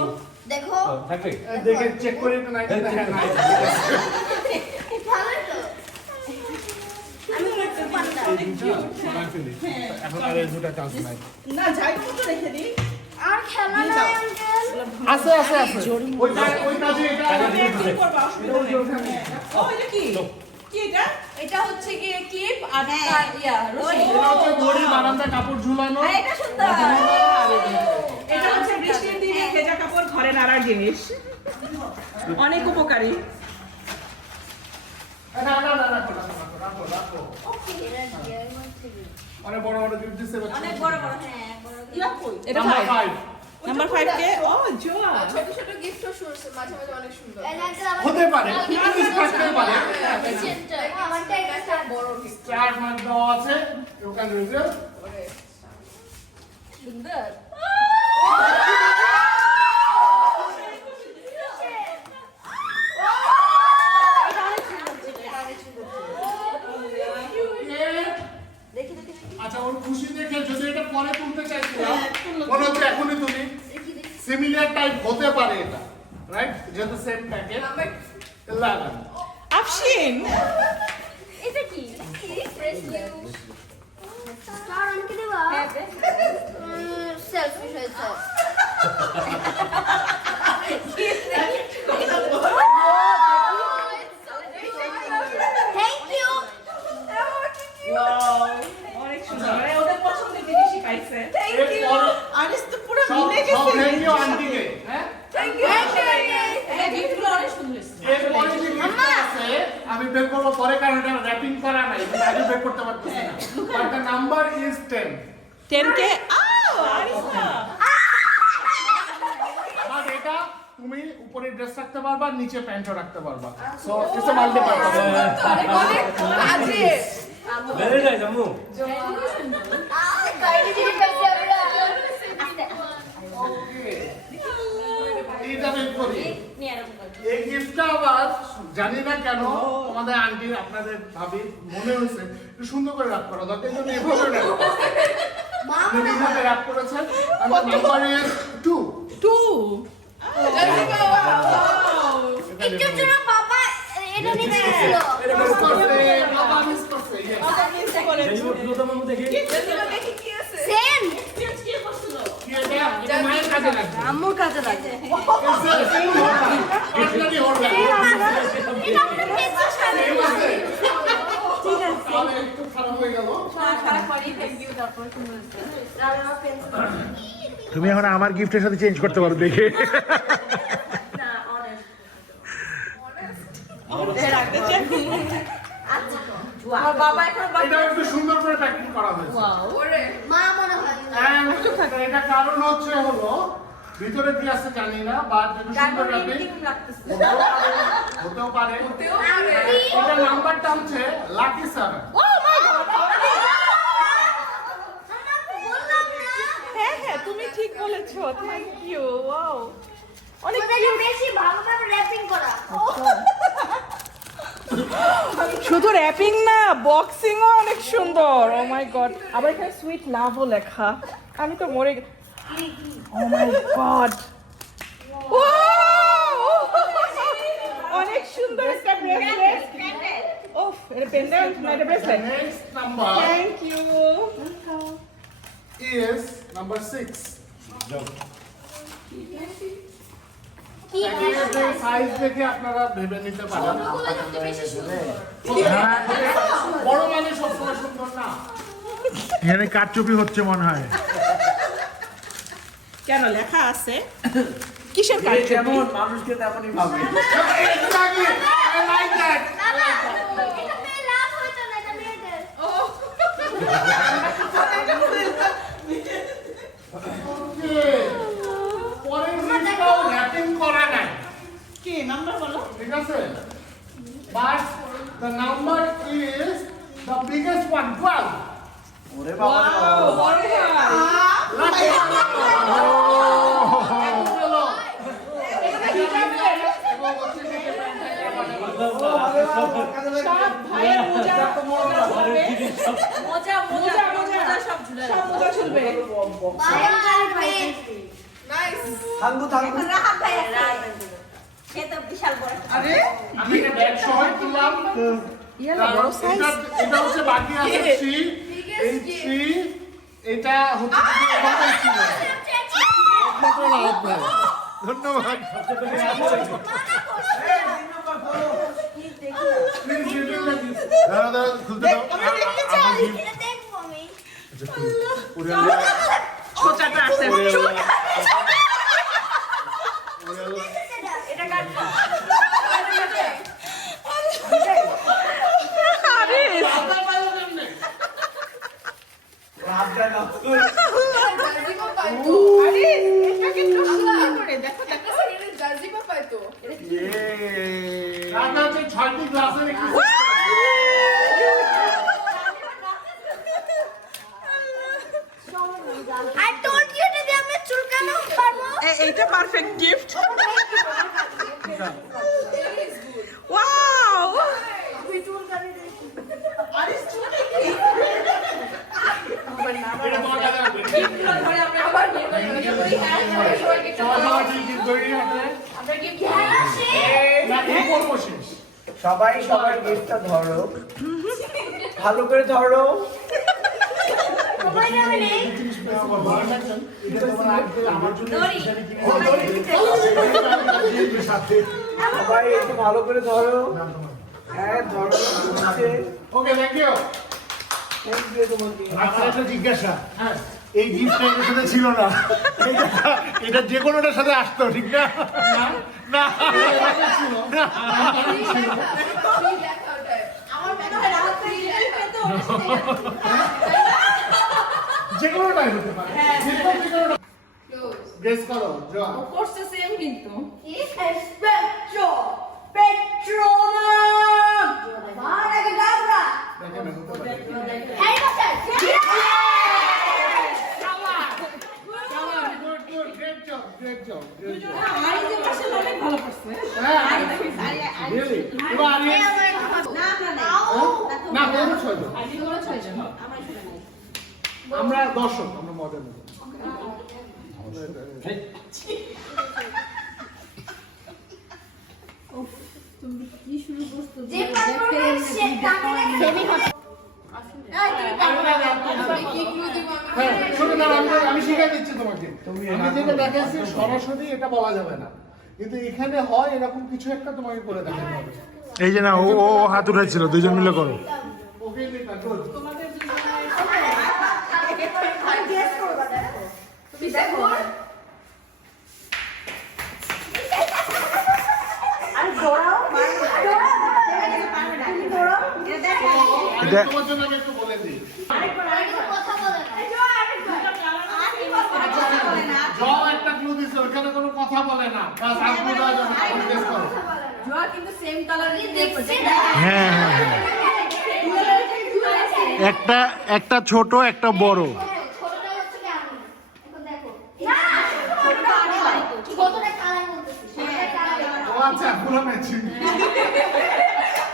দেখো থাকবে দেখে চেক করে একটু নাই দেখা নাই ভালোই তো আমি একটু পান্ডা এখন আর এই দুটো চান্স নাই না যাই তো রেখে দিই আর খেলা নাই আঙ্কেল আছে আছে আছে ওই কাজে এটা আমি একটু করব অসুবিধা নেই ও এটা কি কি এটা এটা হচ্ছে কি ক্লিপ আর ইয়া রশি এটা হচ্ছে দড়ি বারান্দা কাপড় ঝুলানো এটা সুন্দর এটা হচ্ছে বৃষ্টির দিনে ভেজা কাপড় ঘরে নাড়ার জিনিস অনেক উপকারী না না না রাখো রাখো অনেক বড় বড় গিফট দিছে অনেক বড় বড় হ্যাঁ বড় ইয়া কই এটা নাম্বার 5 নাম্বার 5 কে ও জোয়া ছোট ছোট গিফটও শুনছে মাঝে মাঝে অনেক সুন্দর এই আঙ্কেল আমার হতে পারে কিন্তু থাকতে পারে আমারটা এটা বড় গিফট চার মার্ক দেওয়া আছে ইউ ক্যান রিভিউ সুন্দর আচ্ছা ওর খুশি দেখে যদি এটা পরে তুলতে চাইছিলাম মনে হচ্ছে এখনই তুমি সিমিলার টাইপ হতে পারে এটা রাইট যেহেতু সেম প্যাকেট লাগান আফশিন এটা কি স্টার আনকে দেবা সেলফিশ হয়েছে থ্যাংক ইউ অনেক সুন্দর মানে ওদের পছন্দের জিনিসই পাইছে এরপর আরিস তো পুরো সব মিলে সব গেছে থ্যাংক ইউ আন্টিকে হ্যাঁ এই গিফটগুলো অনেক সুন্দর এরপরে যে গিফটটা আছে আমি বের করবো পরে কারণ এটা র্যাপিং করা নাই আমি আগে বের করতে পারতেছি না বাট দ্য নাম্বার ইজ 10 10 কে আরিস না বাট এটা তুমি উপরে ড্রেস রাখতে পারবা নিচে প্যান্টও রাখতে পারবা সো ইটস আ মাল্টিপারপাস অনেক অনেক কাজে ভেরি নাইস আম্মু কাইলি দিদি পেছে আমরা এইটা বের করি এই গিফটটা আবার জানি না কেন আমাদের আন্টি আপনাদের ভাবি মনে হয়েছে একটু সুন্দর করে রাখ করা দরকার জন্য এভাবে রাখ তিনি এইভাবে রাখ করেছেন আমার নাম্বার ইজ 2 একটু জন্য বাবা এটা নিতে গেছিল মিস করছে বাবা মিস করছে yes আম্মু দেখি দেখি কি আছে সেম কি এটা মায়ের কাজে লাগবে আম্মুর কাজে লাগে পার্সোনালি হবে এটা আমাদের পেছনে ঠিক আছে তাহলে একটু খারাপ হয়ে গেল খারাপ করি থ্যাংক ইউ তারপর সুন্দর তুমি এখন আমার গিফটের সাথে চেঞ্জ করতে পারো দেখে রাখতে চাই আমার বাবা এখন এটা একটু সুন্দর করে প্যাকিং করা হয়েছে ওরে মা মনে হয় And এটা কারণ হচ্ছে হলো ভিতরে কি আছে জানি না বাট একটু সুন্দর প্যাকিং লাগতেছে হতেও পারে আন্টি এটা নাম্বারটা হচ্ছে লাকি 7 বললাম না হ্যাঁ তুমি ঠিক বলেছো থ্যাংক ইউ ওয়াও অনেক ওটা বেশি ভালোভাবে র‍্যাপিং করা শুধু র্যাপিং না বক্সিংও অনেক সুন্দর ও মাই গড আবার এখানে সুইট লাভও লেখা আমি তো মরে ও মাই গড অনেক সুন্দর একটা ব্রেসলেট ওফ এটা পেন্ডেন্ট না এটা bracelet next number thank you is number 6 প্যাকেজের সাইজ দেখে আপনারা ভেবে নিতে পারেন বড় মানে সবসময় সুন্দর না এখানে কারচুপি হচ্ছে মনে হয় কেন লেখা আছে কিসের কাজ যেমন মানুষকে তেমনই ভাবে Exactly. I like that. এটা পেয়ে লাভ হইতো না এটা মেয়েদের Okay. পরের জিনিসটাও wrapping করা নাই কি নাম্বার বলো ঠিক আছে but the number is the biggest one, 12. ওরে বাবা রে বাবা। Lucky সব ভাইয়ের মোজা মোজা ঝুলবে। মোজা মোজা মোজা সব মোজা ঝুলবে। থাঙ্গু থাঙ্গু। সে তো বিশাল বড়। আমি এটা ব্যাগ সহ তুললাম। এটা হচ্ছে বাকি আছে 3, এই 3 এটা হচ্ছে এভাবেই ছিল। একমাত্র লাভ ভাই। ধন্যবাদ। দাঁড়া দাঁড়া খুলতে দাও। এটা দেখবো আমি। ছোচাটা আসছে। এটা কাটবো। আরে রাত যায় না। আরে এটাকে তো সুন্দর করে দেখো দেখো এটা জার্সি পা পায় তো। রান্না হচ্ছে 6টি গ্লাসের একটু I told you এটা দিয়ে আমি চুলকানো পারবো। এইটা পারফেক্ট গিফট। ওয়াও এটা তোমার কাছে রাখবে। আবার নিয়ে করি হ্যাঁ সবাইকে সবাই কি তৈরি আছে? আমরা কি না এই করব শেষ। সবাই সবার গিফটটা ধরো, ভালো করে ধরো। সবাই যাবে নেই। এটা তোমার আজকে আমার জন্য দড়ি। সাথে সবাই একটু ভালো করে ধরো। হ্যাঁ ধরো। হচ্ছে। Okay thank you. Thank you তোমাকে। আচ্ছা একটা জিজ্ঞাসা, হ্যাঁ এই গিফটটা এর সাথে ছিল না, এটা যে কোনোটার সাথে আসতো ঠিক না? না এটা ছিল আমার মনে হয় রাত থেকে তো যে কোনোটাই হতে পারে যে কোনোটা গেস করো জয়া কোর্সটা সেম কিন্তু। Spectro. Petroleum. Maragabra. দেখেন হতে পারে Harry Potter. Good good great job great job I যে পাশে অনেক ভালো করছে। হ্যাঁ রিয়েলি এবার আমি না বড় 6 জন আই কোনো 6 জন। আমরা দর্শক আমরা মজা নেব যে পারবে সে তাকে সেমি হট। কি ক্লু দিব হ্যাঁ শুনো না আমি শিখিয়ে দিচ্ছি তোমাকে আমি যেটা দেখাচ্ছি সরাসরি এটা বলা যাবে না কিন্তু এখানে হয় এরকম কিছু একটা তোমাকে করে দেখাতে হবে এই যে না, ও ও হাত উঠাচ্ছিল, দুইজন মিলে করো। ওকে নিকা গুড আমি গেস করব দেখো। তুমি দেখো আর দৌড়াও দৌড়াও এটা পারবে না তুমি দৌড়াও এটা দেখো আমি এটা- তোমার জন্য আমি একটু বলে দিই আরেকবার কথা বলে না এই যে আরেকবার কথা বলে না জব একটা ক্লু দিছে ওখানে কোনো কথা বলে না বাস আপনি দাও আমি গেস করো জোয়া কিন্তু সেম কালারই দেখছি হ্যাঁ হ্যাঁ হ্যাঁ, একটা একটা ছোট একটা বড়। ছোটটা হচ্ছে কি আমি এখন দেখো না ছোটটা আমি ছোটটা কালার বলতেছি ছোটটা কালার ও আচ্ছা পুরো ম্যাচিং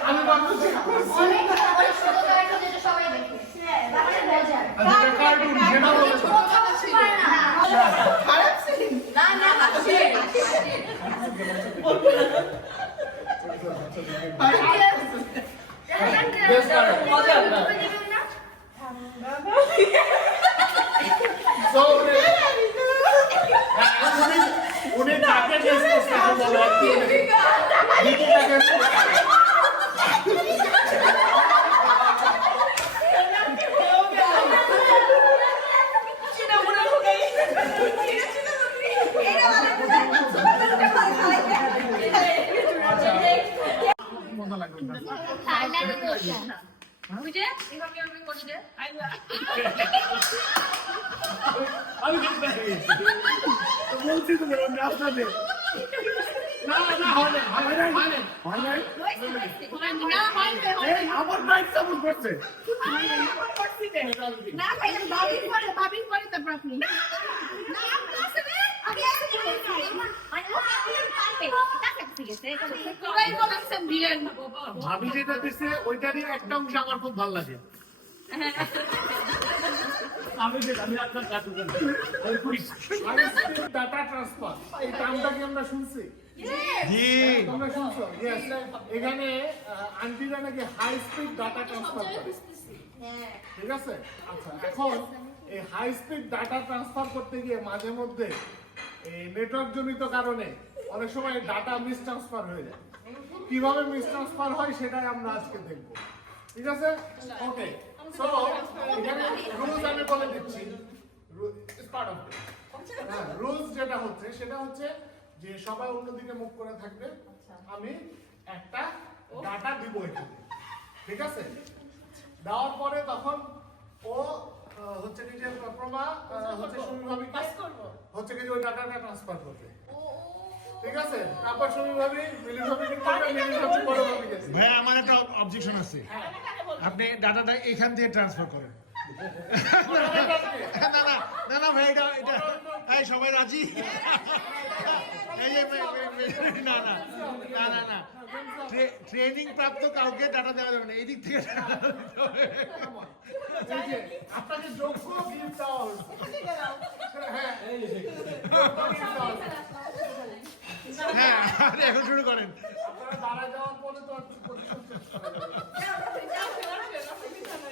আমি ভাবছি অনেক অনেক ছোট কালারটা যেটা সবাই দেখে হ্যাঁ বাচ্চা মজার যেটা কার্টুন সেটা বলেছো খারাপ ছিল না না আছে গেস করো সো উনি কাকে গেস করতে বলো একটু নিকিতাকে আমি বলছি তো আপনাদের না না হয় না হয় না হয় না হয় না এই আমার বাইক সাপোর্ট করছে না ভাই ভাবি পরে তারপর আপনি তোরাই বলেছেন দিলেন না বাবা ভাবি যেটা দিছে ওইটারই একটা অংশ আমার খুব ভালো লাগে আমি আপনার কাছে ডাটা ট্রান্সফার এই টার্মটা কি আমরা শুনছি জি তোমরা শুনছো ইয়েস এখানে আন্টিরা নাকি হাই স্পিড ডাটা ট্রান্সফার করে ঠিক আছে আচ্ছা এখন এই হাই স্পিড ডাটা ট্রান্সফার করতে গিয়ে মাঝে মধ্যে এই নেটওয়ার্ক জনিত কারণে অনেক সময় ডাটা মিস ট্রান্সফার হয়ে যায় কিভাবে মিস ট্রান্সফার হয় সেটাই আমরা আজকে দেখব ঠিক আছে ওকে সো এখানে রুলস আমি বলে দিচ্ছি স্টার্ট অফ হ্যাঁ রুলস যেটা হচ্ছে সেটা হচ্ছে যে সবাই অন্যদিকে মুখ করে থাকবে আমি একটা ডাটা দিব এখানে ঠিক আছে দেওয়ার পরে তখন ও হচ্ছে কি যে প্রমা হচ্ছে সুমি ভাবি হচ্ছে কি যে ওই ডাটাটা ট্রান্সফার করবে ঠিক আছে তারপর সুমি ভাবি মিলি ভাবি কি করবে মিলি ভাবি বড় ভাবি গেছে ভাই আমার একটা অবজেকশন আছে আপনি ডাটাটা এখান থেকে ট্রান্সফার করেন না না না না ভাই এটা এটা এই সবাই রাজি এই যে না না না না না ট্রেনিং প্রাপ্ত কাউকে ডাটা দেওয়া যাবে না এই দিক থেকে data দিতে হবে। এই যে আপনাকে যোগ্য গিফট দেওয়া হচ্ছে হ্যাঁ হ্যাঁ আপনি এখন শুরু করেন আপনারা দাঁড়া যাওয়ার পরে তো একটু পজিশন চেঞ্জ করা যাবে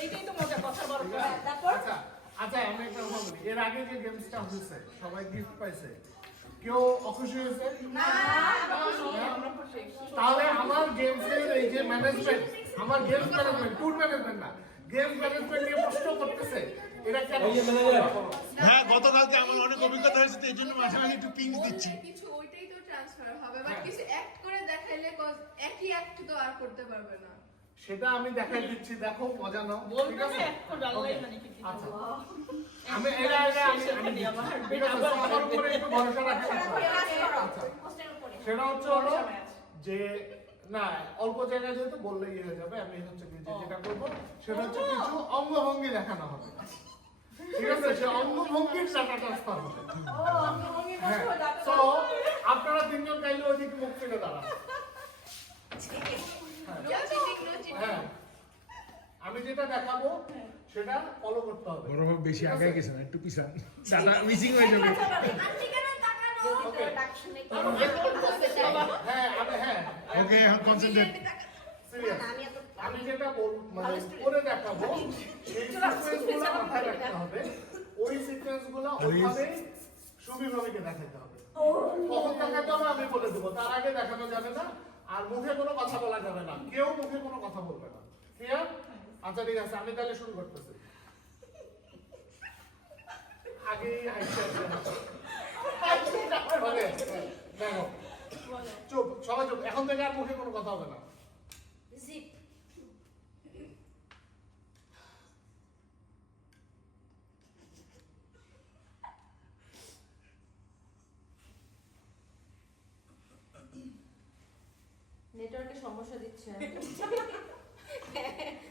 এইটাই তো মজা কথা বলবো আচ্ছা আচ্ছা আমি একটা কথা বলি এর আগে যে গেমসটা হয়েছে সবাই গিফট পাইছে কেউ অখুশি হয়েছে তাহলে আমার গেমসের এই যে ম্যানেজমেন্ট আমার গেমস ম্যানেজমেন্ট ট্যুর ম্যানেজমেন্ট না গেমস ম্যানেজমেন্ট নিয়ে প্রশ্ন করতেছে এটা কেন হ্যাঁ গতকালকে আমার অনেক অভিজ্ঞতা হয়েছে তো এই জন্য মাঝে মাঝে একটু পিঞ্চ দিচ্ছি কিছু ওইটাই তো ট্রান্সফার হবে বাট কিছু অ্যাক্ট করে দেখাইলে একই অ্যাক্ট তো আর করতে পারবে না সেটা আমি দেখাই দিচ্ছি দেখো মজা নাও ঠিক আছে আচ্ছা আমি এটা আমি ঠিক আছে আমার উপরে একটু ভরসা রাখছি আচ্ছা সেটা হচ্ছে হলো যে না অল্প জায়গায় যেহেতু বললেই হয়ে যাবে আমি হচ্ছে কি যে যেটা করবো সেটা হচ্ছে কিছু অঙ্গভঙ্গি দেখানো হবে ঠিক আছে সে অঙ্গভঙ্গির ডাটা ট্রান্সফার হবে হ্যাঁ তো আপনারা তিনজন চাইলে ওইদিকে মুখ ফিরে দাঁড়ান হ্যাঁ আমি যেটা দেখাবো সেটা ফলো করতে হবে বড় ভাব বেশি আগে গেছে না একটু পিছান ডাটা মিসিং হয়ে যাবে হ্যাঁ আমি হ্যাঁ ওকে এখন কনসেন্ট্রেট সিরিয়াস আমি যেটা মানে করে দেখাবো সেই সিকোয়েন্সগুলো মাথায় রাখতে হবে ওই সিকোয়েন্সগুলো ওইভাবে সুবিভাবে দেখাতে হবে কখন দেখাতে হবে আমি বলে দেবো তার আগে দেখানো যাবে না আর মুখে কোনো কথা বলা যাবে না কেউ মুখে কোনো কথা বলবে না ক্লিয়ার আচ্ছা ঠিক আছে আমি তাহলে শুরু করতেছি আগে দেখো চুপ সবাই চুপ এখন থেকে আর মুখে কোনো কথা হবে না নেটওয়ার্কে সমস্যা দিচ্ছে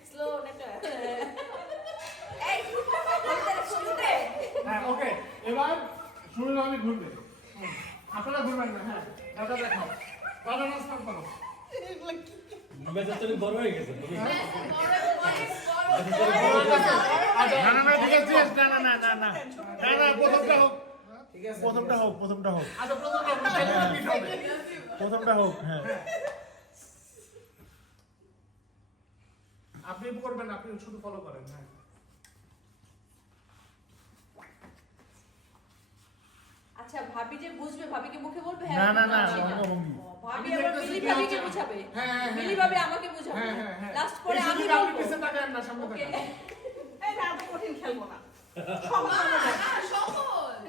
স্লো নেটওয়ার্ক হ্যাঁ ওকে এবার শুরু আমি ঘুরবে আপনারা ঘুরবেন না হ্যাঁ দাদা দেখাও দাদা নাস্তা করো মেজাজটা বড় হয়ে গেছে না না না ঠিক আছে না না না না না না না প্রথমটা হোক ঠিক আছে প্রথমটা হোক প্রথমটা হোক আচ্ছা প্রথমটা হোক হ্যাঁ আপনি করবেন আপনি শুধু ফলো করেন হ্যাঁ আচ্ছা ভাবি যে বুঝবে ভাবিকে মুখে বলবে না না না সেটা। অঙ্গভঙ্গি ভাবি আমি আবার দেখতেছি মিলি কি ভাবিকে হচ্ছে। বুঝাবে হ্যাঁ, হ্যাঁ, হ্যাঁ। মিলি ভাবি আমাকে বুঝাবে হ্যাঁ হ্যাঁ হ্যাঁ লাস্ট পরে এই আমি সুযোগে আপনি বলবো পিছে তাকান না সামনে ওকে তাকান এই না এত কঠিন খেলবো না সহজ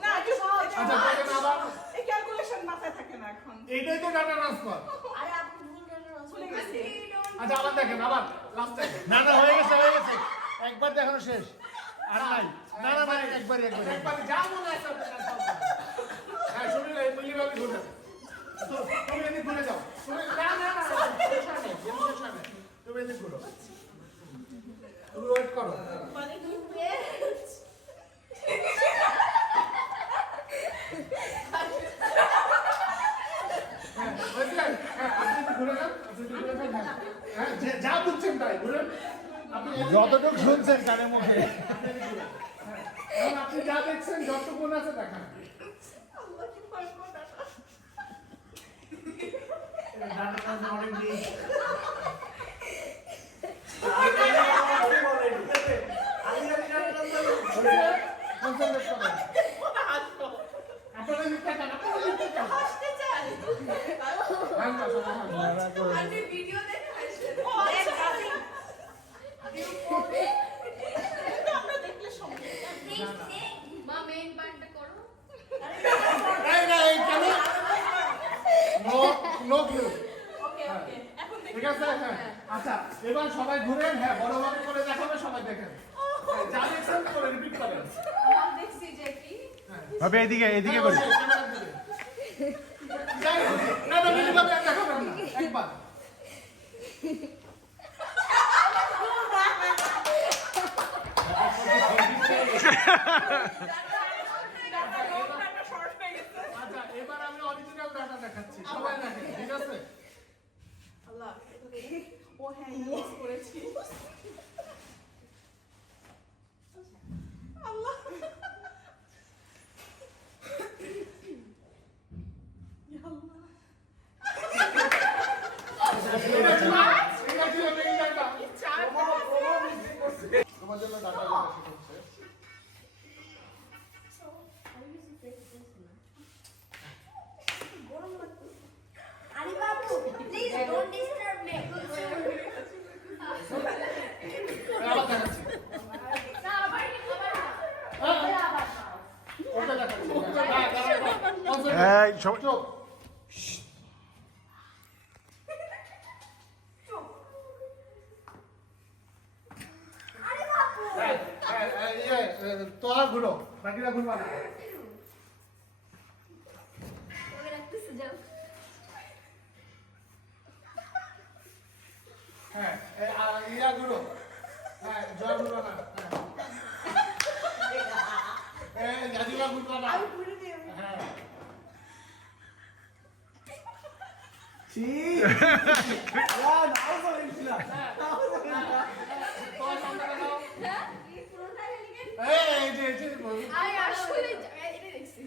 না একটু সহজ আচ্ছা দেখেন আবার এই ক্যালকুলেশন মাথায় থাকে না এখন এইটাই তো ডাটা ট্রান্সফার আরে আপনি ভুল জানেন ভুলে গেছি আচ্ছা আবার দেখেন আবার লাস্ট দেখেন না না হয়ে গেছে একবার দেখানো শেষ আর নাই না না না একবার একবার যা মনে আছে আপনি cancel করেন। হ্যাঁ শুনুন এই মিলি ভাবি ঘুরে তুমি না না না সমস্যা নেই, সমস্যা নেই। তুমি এদিক ঘুরো, তুমি ওয়েট করো। হ্যাঁ, বুঝলেন? হ্যাঁ, আপনি একটু ঘুরে যান, আপনি একটু ঘুরে যান, হ্যাঁ। হ্যাঁ, যা বুঝছেন তাই ঘুরেন। আপনি এদিক- যতটুকু শুনছেন কানে মুখে আপনি এদিক ঘুরেন। হ্যাঁ, এখন আপনি যা দেখছেন যতটুকু মনে আছে দেখান। ডাক্তার কাছে অনেক দিন। Concentrate করেন। আপনারা দিকটা কেন? আপনারা দিকটা কেন? হালকা সবাই হালকা। আগে ভিডিও দেখে আসলে মা মেইন পার্টটা করো। এই না, এই কেন? No clue। ঠিক আছে? হ্যাঁ। আচ্ছা, এবার সবাই ঘুরেন, হ্যাঁ, বড় বড় করে দেখাবে, সবাই দেখেন। হ্যাঁ, যা দেখছেন করে রিপিট করেন। দেখছি যে কি হবে এদিকে এদিকে করি যাই হোক, না, না, মিনিমাম আর দেখাবেন না, একবার। আচ্ছা, এবার আমি অরিজিনাল ডাটা দেখাচ্ছি, সবাই দেখেন, ঠিক আছে? এটা ছিল main data। তোমার জন্য ডাটা দেওয়া শুরু হচ্ছে। আরে বাবু, প্লিজ ডোন্ট ডিস্টার্ব মি। আবার দেখাচ্ছি। না, আবার ওটা দেখাচ্ছি। হ্যাঁ, দাঁড়াও, concentrate। এই সবাই চুপ। আরে বাবু, হ্যাঁ, তো আর ঘুরো, বাকিরা ঘুরবা না। ওকে রাখতেছে যাও। হ্যাঁ, ইয়া ঘুরো। হ্যাঁ, জয় ঘুরবা না। হ্যাঁ, জাজিলা ঘুরবা না। হ্যাঁ। ছি না নাও বলেছিলাম তোমার সামনে দেখাও। এই পুরোটা লিখে এই যে আই আসলে এটা দেখছি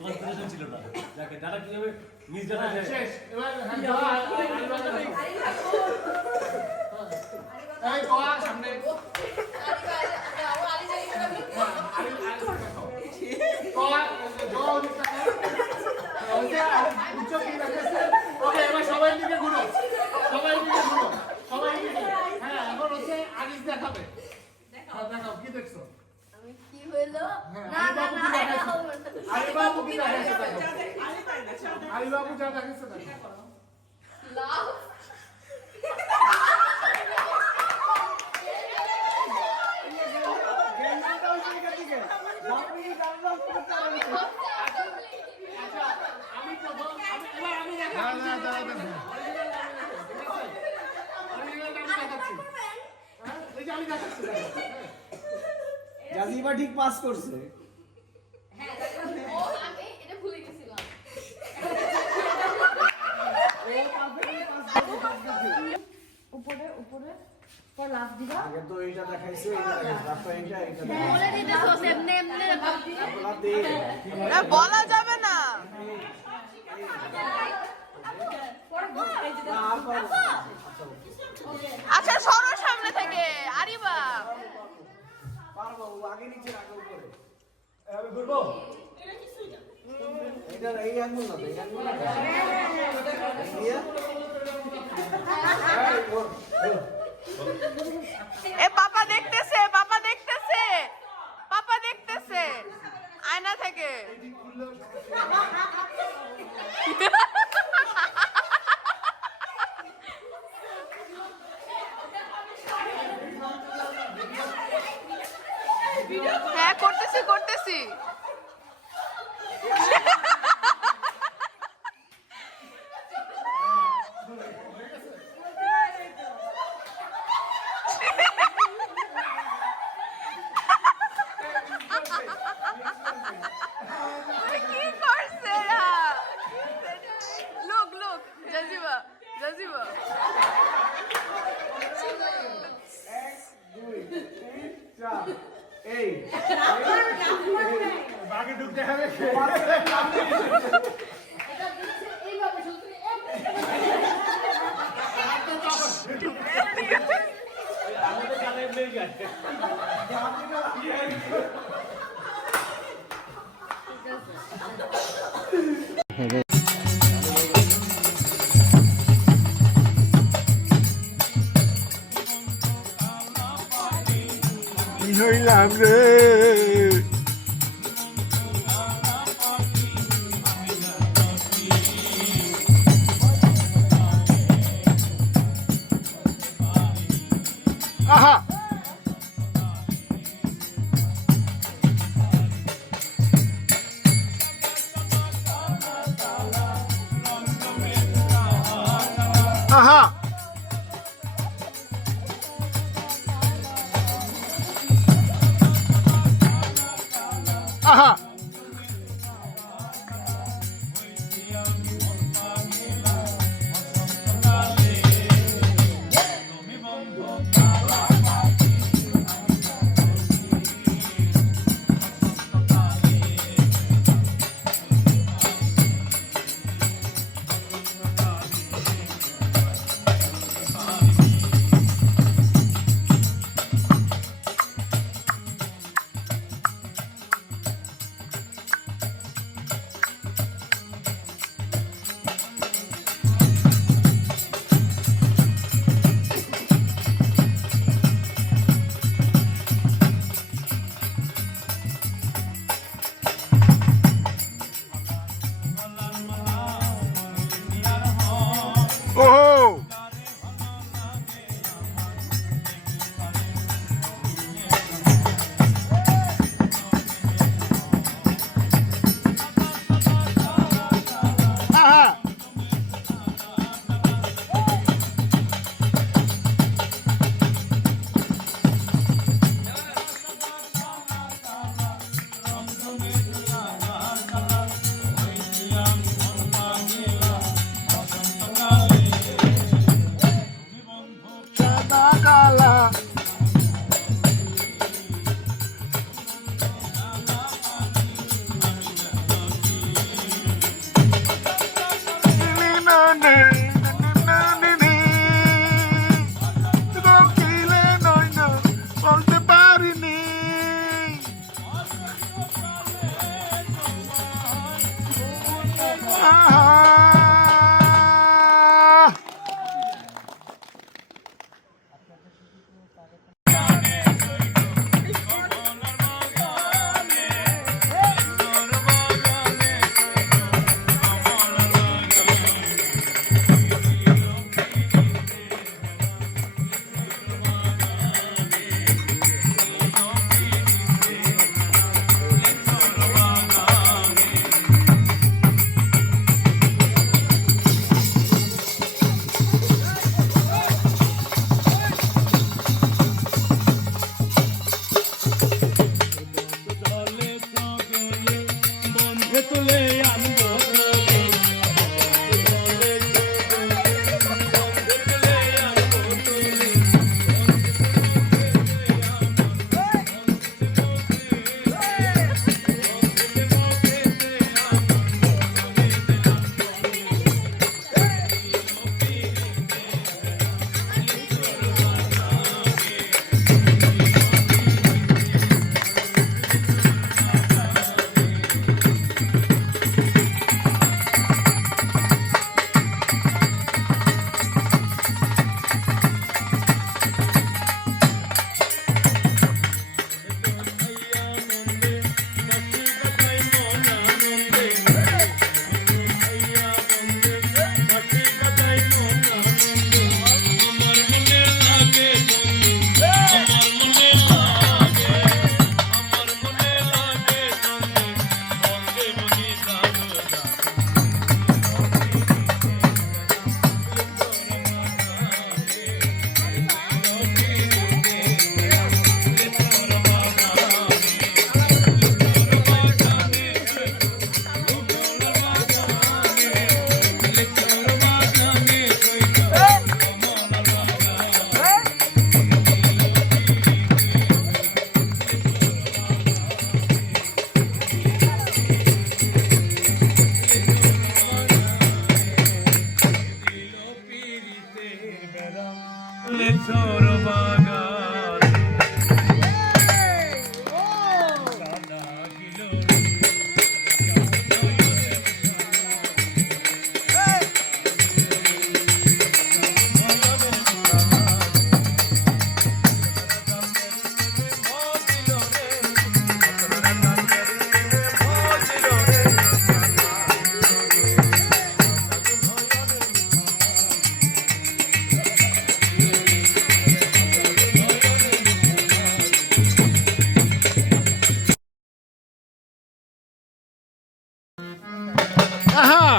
কনফিউশন ছিল না যাকে ডাটা কিভাবে মিস ডাটা যায় শেষ। এবার হ্যাঁ, জয়া, আলিবা দেখাও। এই জয়া, সামনে। জয়া, ওদিক তাকাও। ওকে, উচ্চ কি রাখতেছে? ওকে, এবার সবাই দিকে ঘুরো। সবাই দিকে ঘুরো। সবাই দিকে। হ্যাঁ, এখন হচ্ছে আরিস দেখাবে। হ্যাঁ, দেখাও, কি দেখছো? আমি কি হইলো? হ্যাঁ, না না না, এটা হবে না। আলিবাবু কি দেখাচ্ছে দেখো। আলিবাবু যা দেখাচ্ছে দেখো। লাভ গেঞ্জিটা ওই জায়গা থেকে আপনি গামলা করতে পারেন আচ্ছা, আমি প্রথম এবার আমি না, দেখাচ্ছি। না, দাঁড়াও, দাঁড়াও। অরিজিনালটা আমি দেখাচ্ছি। হ্যাঁ, এই যে আমি দেখাচ্ছি দেখো। হ্যাঁ। জাজিবা ঠিক পাস করছে ও আমি এটা ভুলে গেছিলাম। উপরে উপরে পর লাফ দিবা আগে তো এইটা দেখাইছে এইটা দেখাইছে তারপর এইটা এইটা বলে দিতেছস এমনি এমনি দেখাইছে বলা যাবে না আর পারবো না। আচ্ছা সরো সামনে থেকে আরিবা পারবো ও আগে নিচে আগে উপরে আমি ঘুরবো। এটা এই আঙ্গুল না তো, এই আঙ্গুল না দিয়া এই ওর এ পাপা দেখতেছে পাপা দেখতেছে পাপা দেখতেছে আয়না থেকে হ্যাঁ করতেছি করতেছি এইভাবে শুধু আমাদের কানে প্লে গেছে কি হইলাম রে আহা আহা আহা Oh! Aha! Sadakala. বলতে পারিনি আহা আহা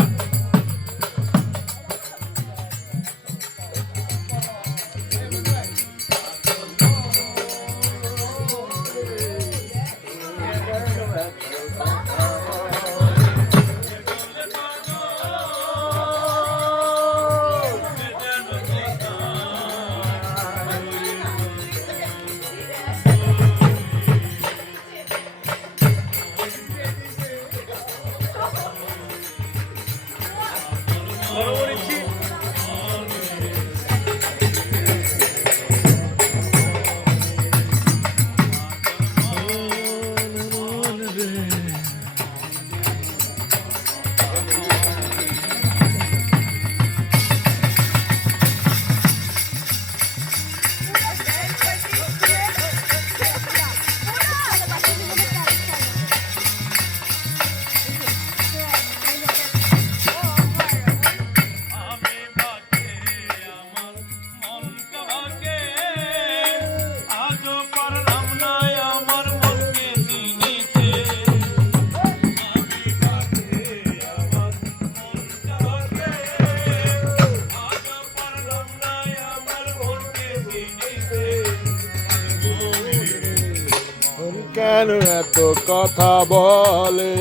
কেন এত কথা বলে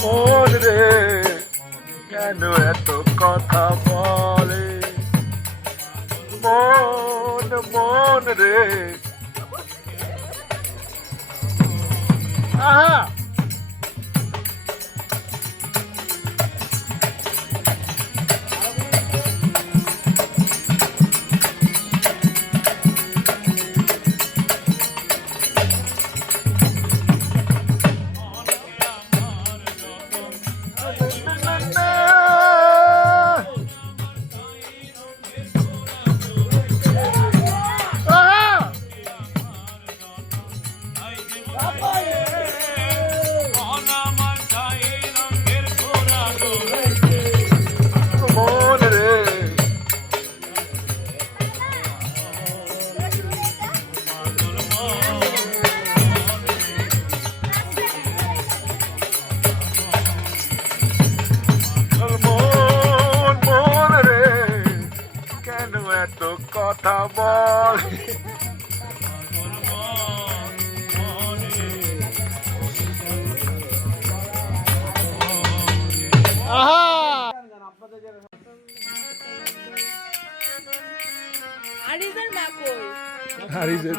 মন রে কেন এত কথা বলে মন মন রে আহা মন রে মন মন রে কেন এত কথা বল আহা আরিজের মা কই? হারিজের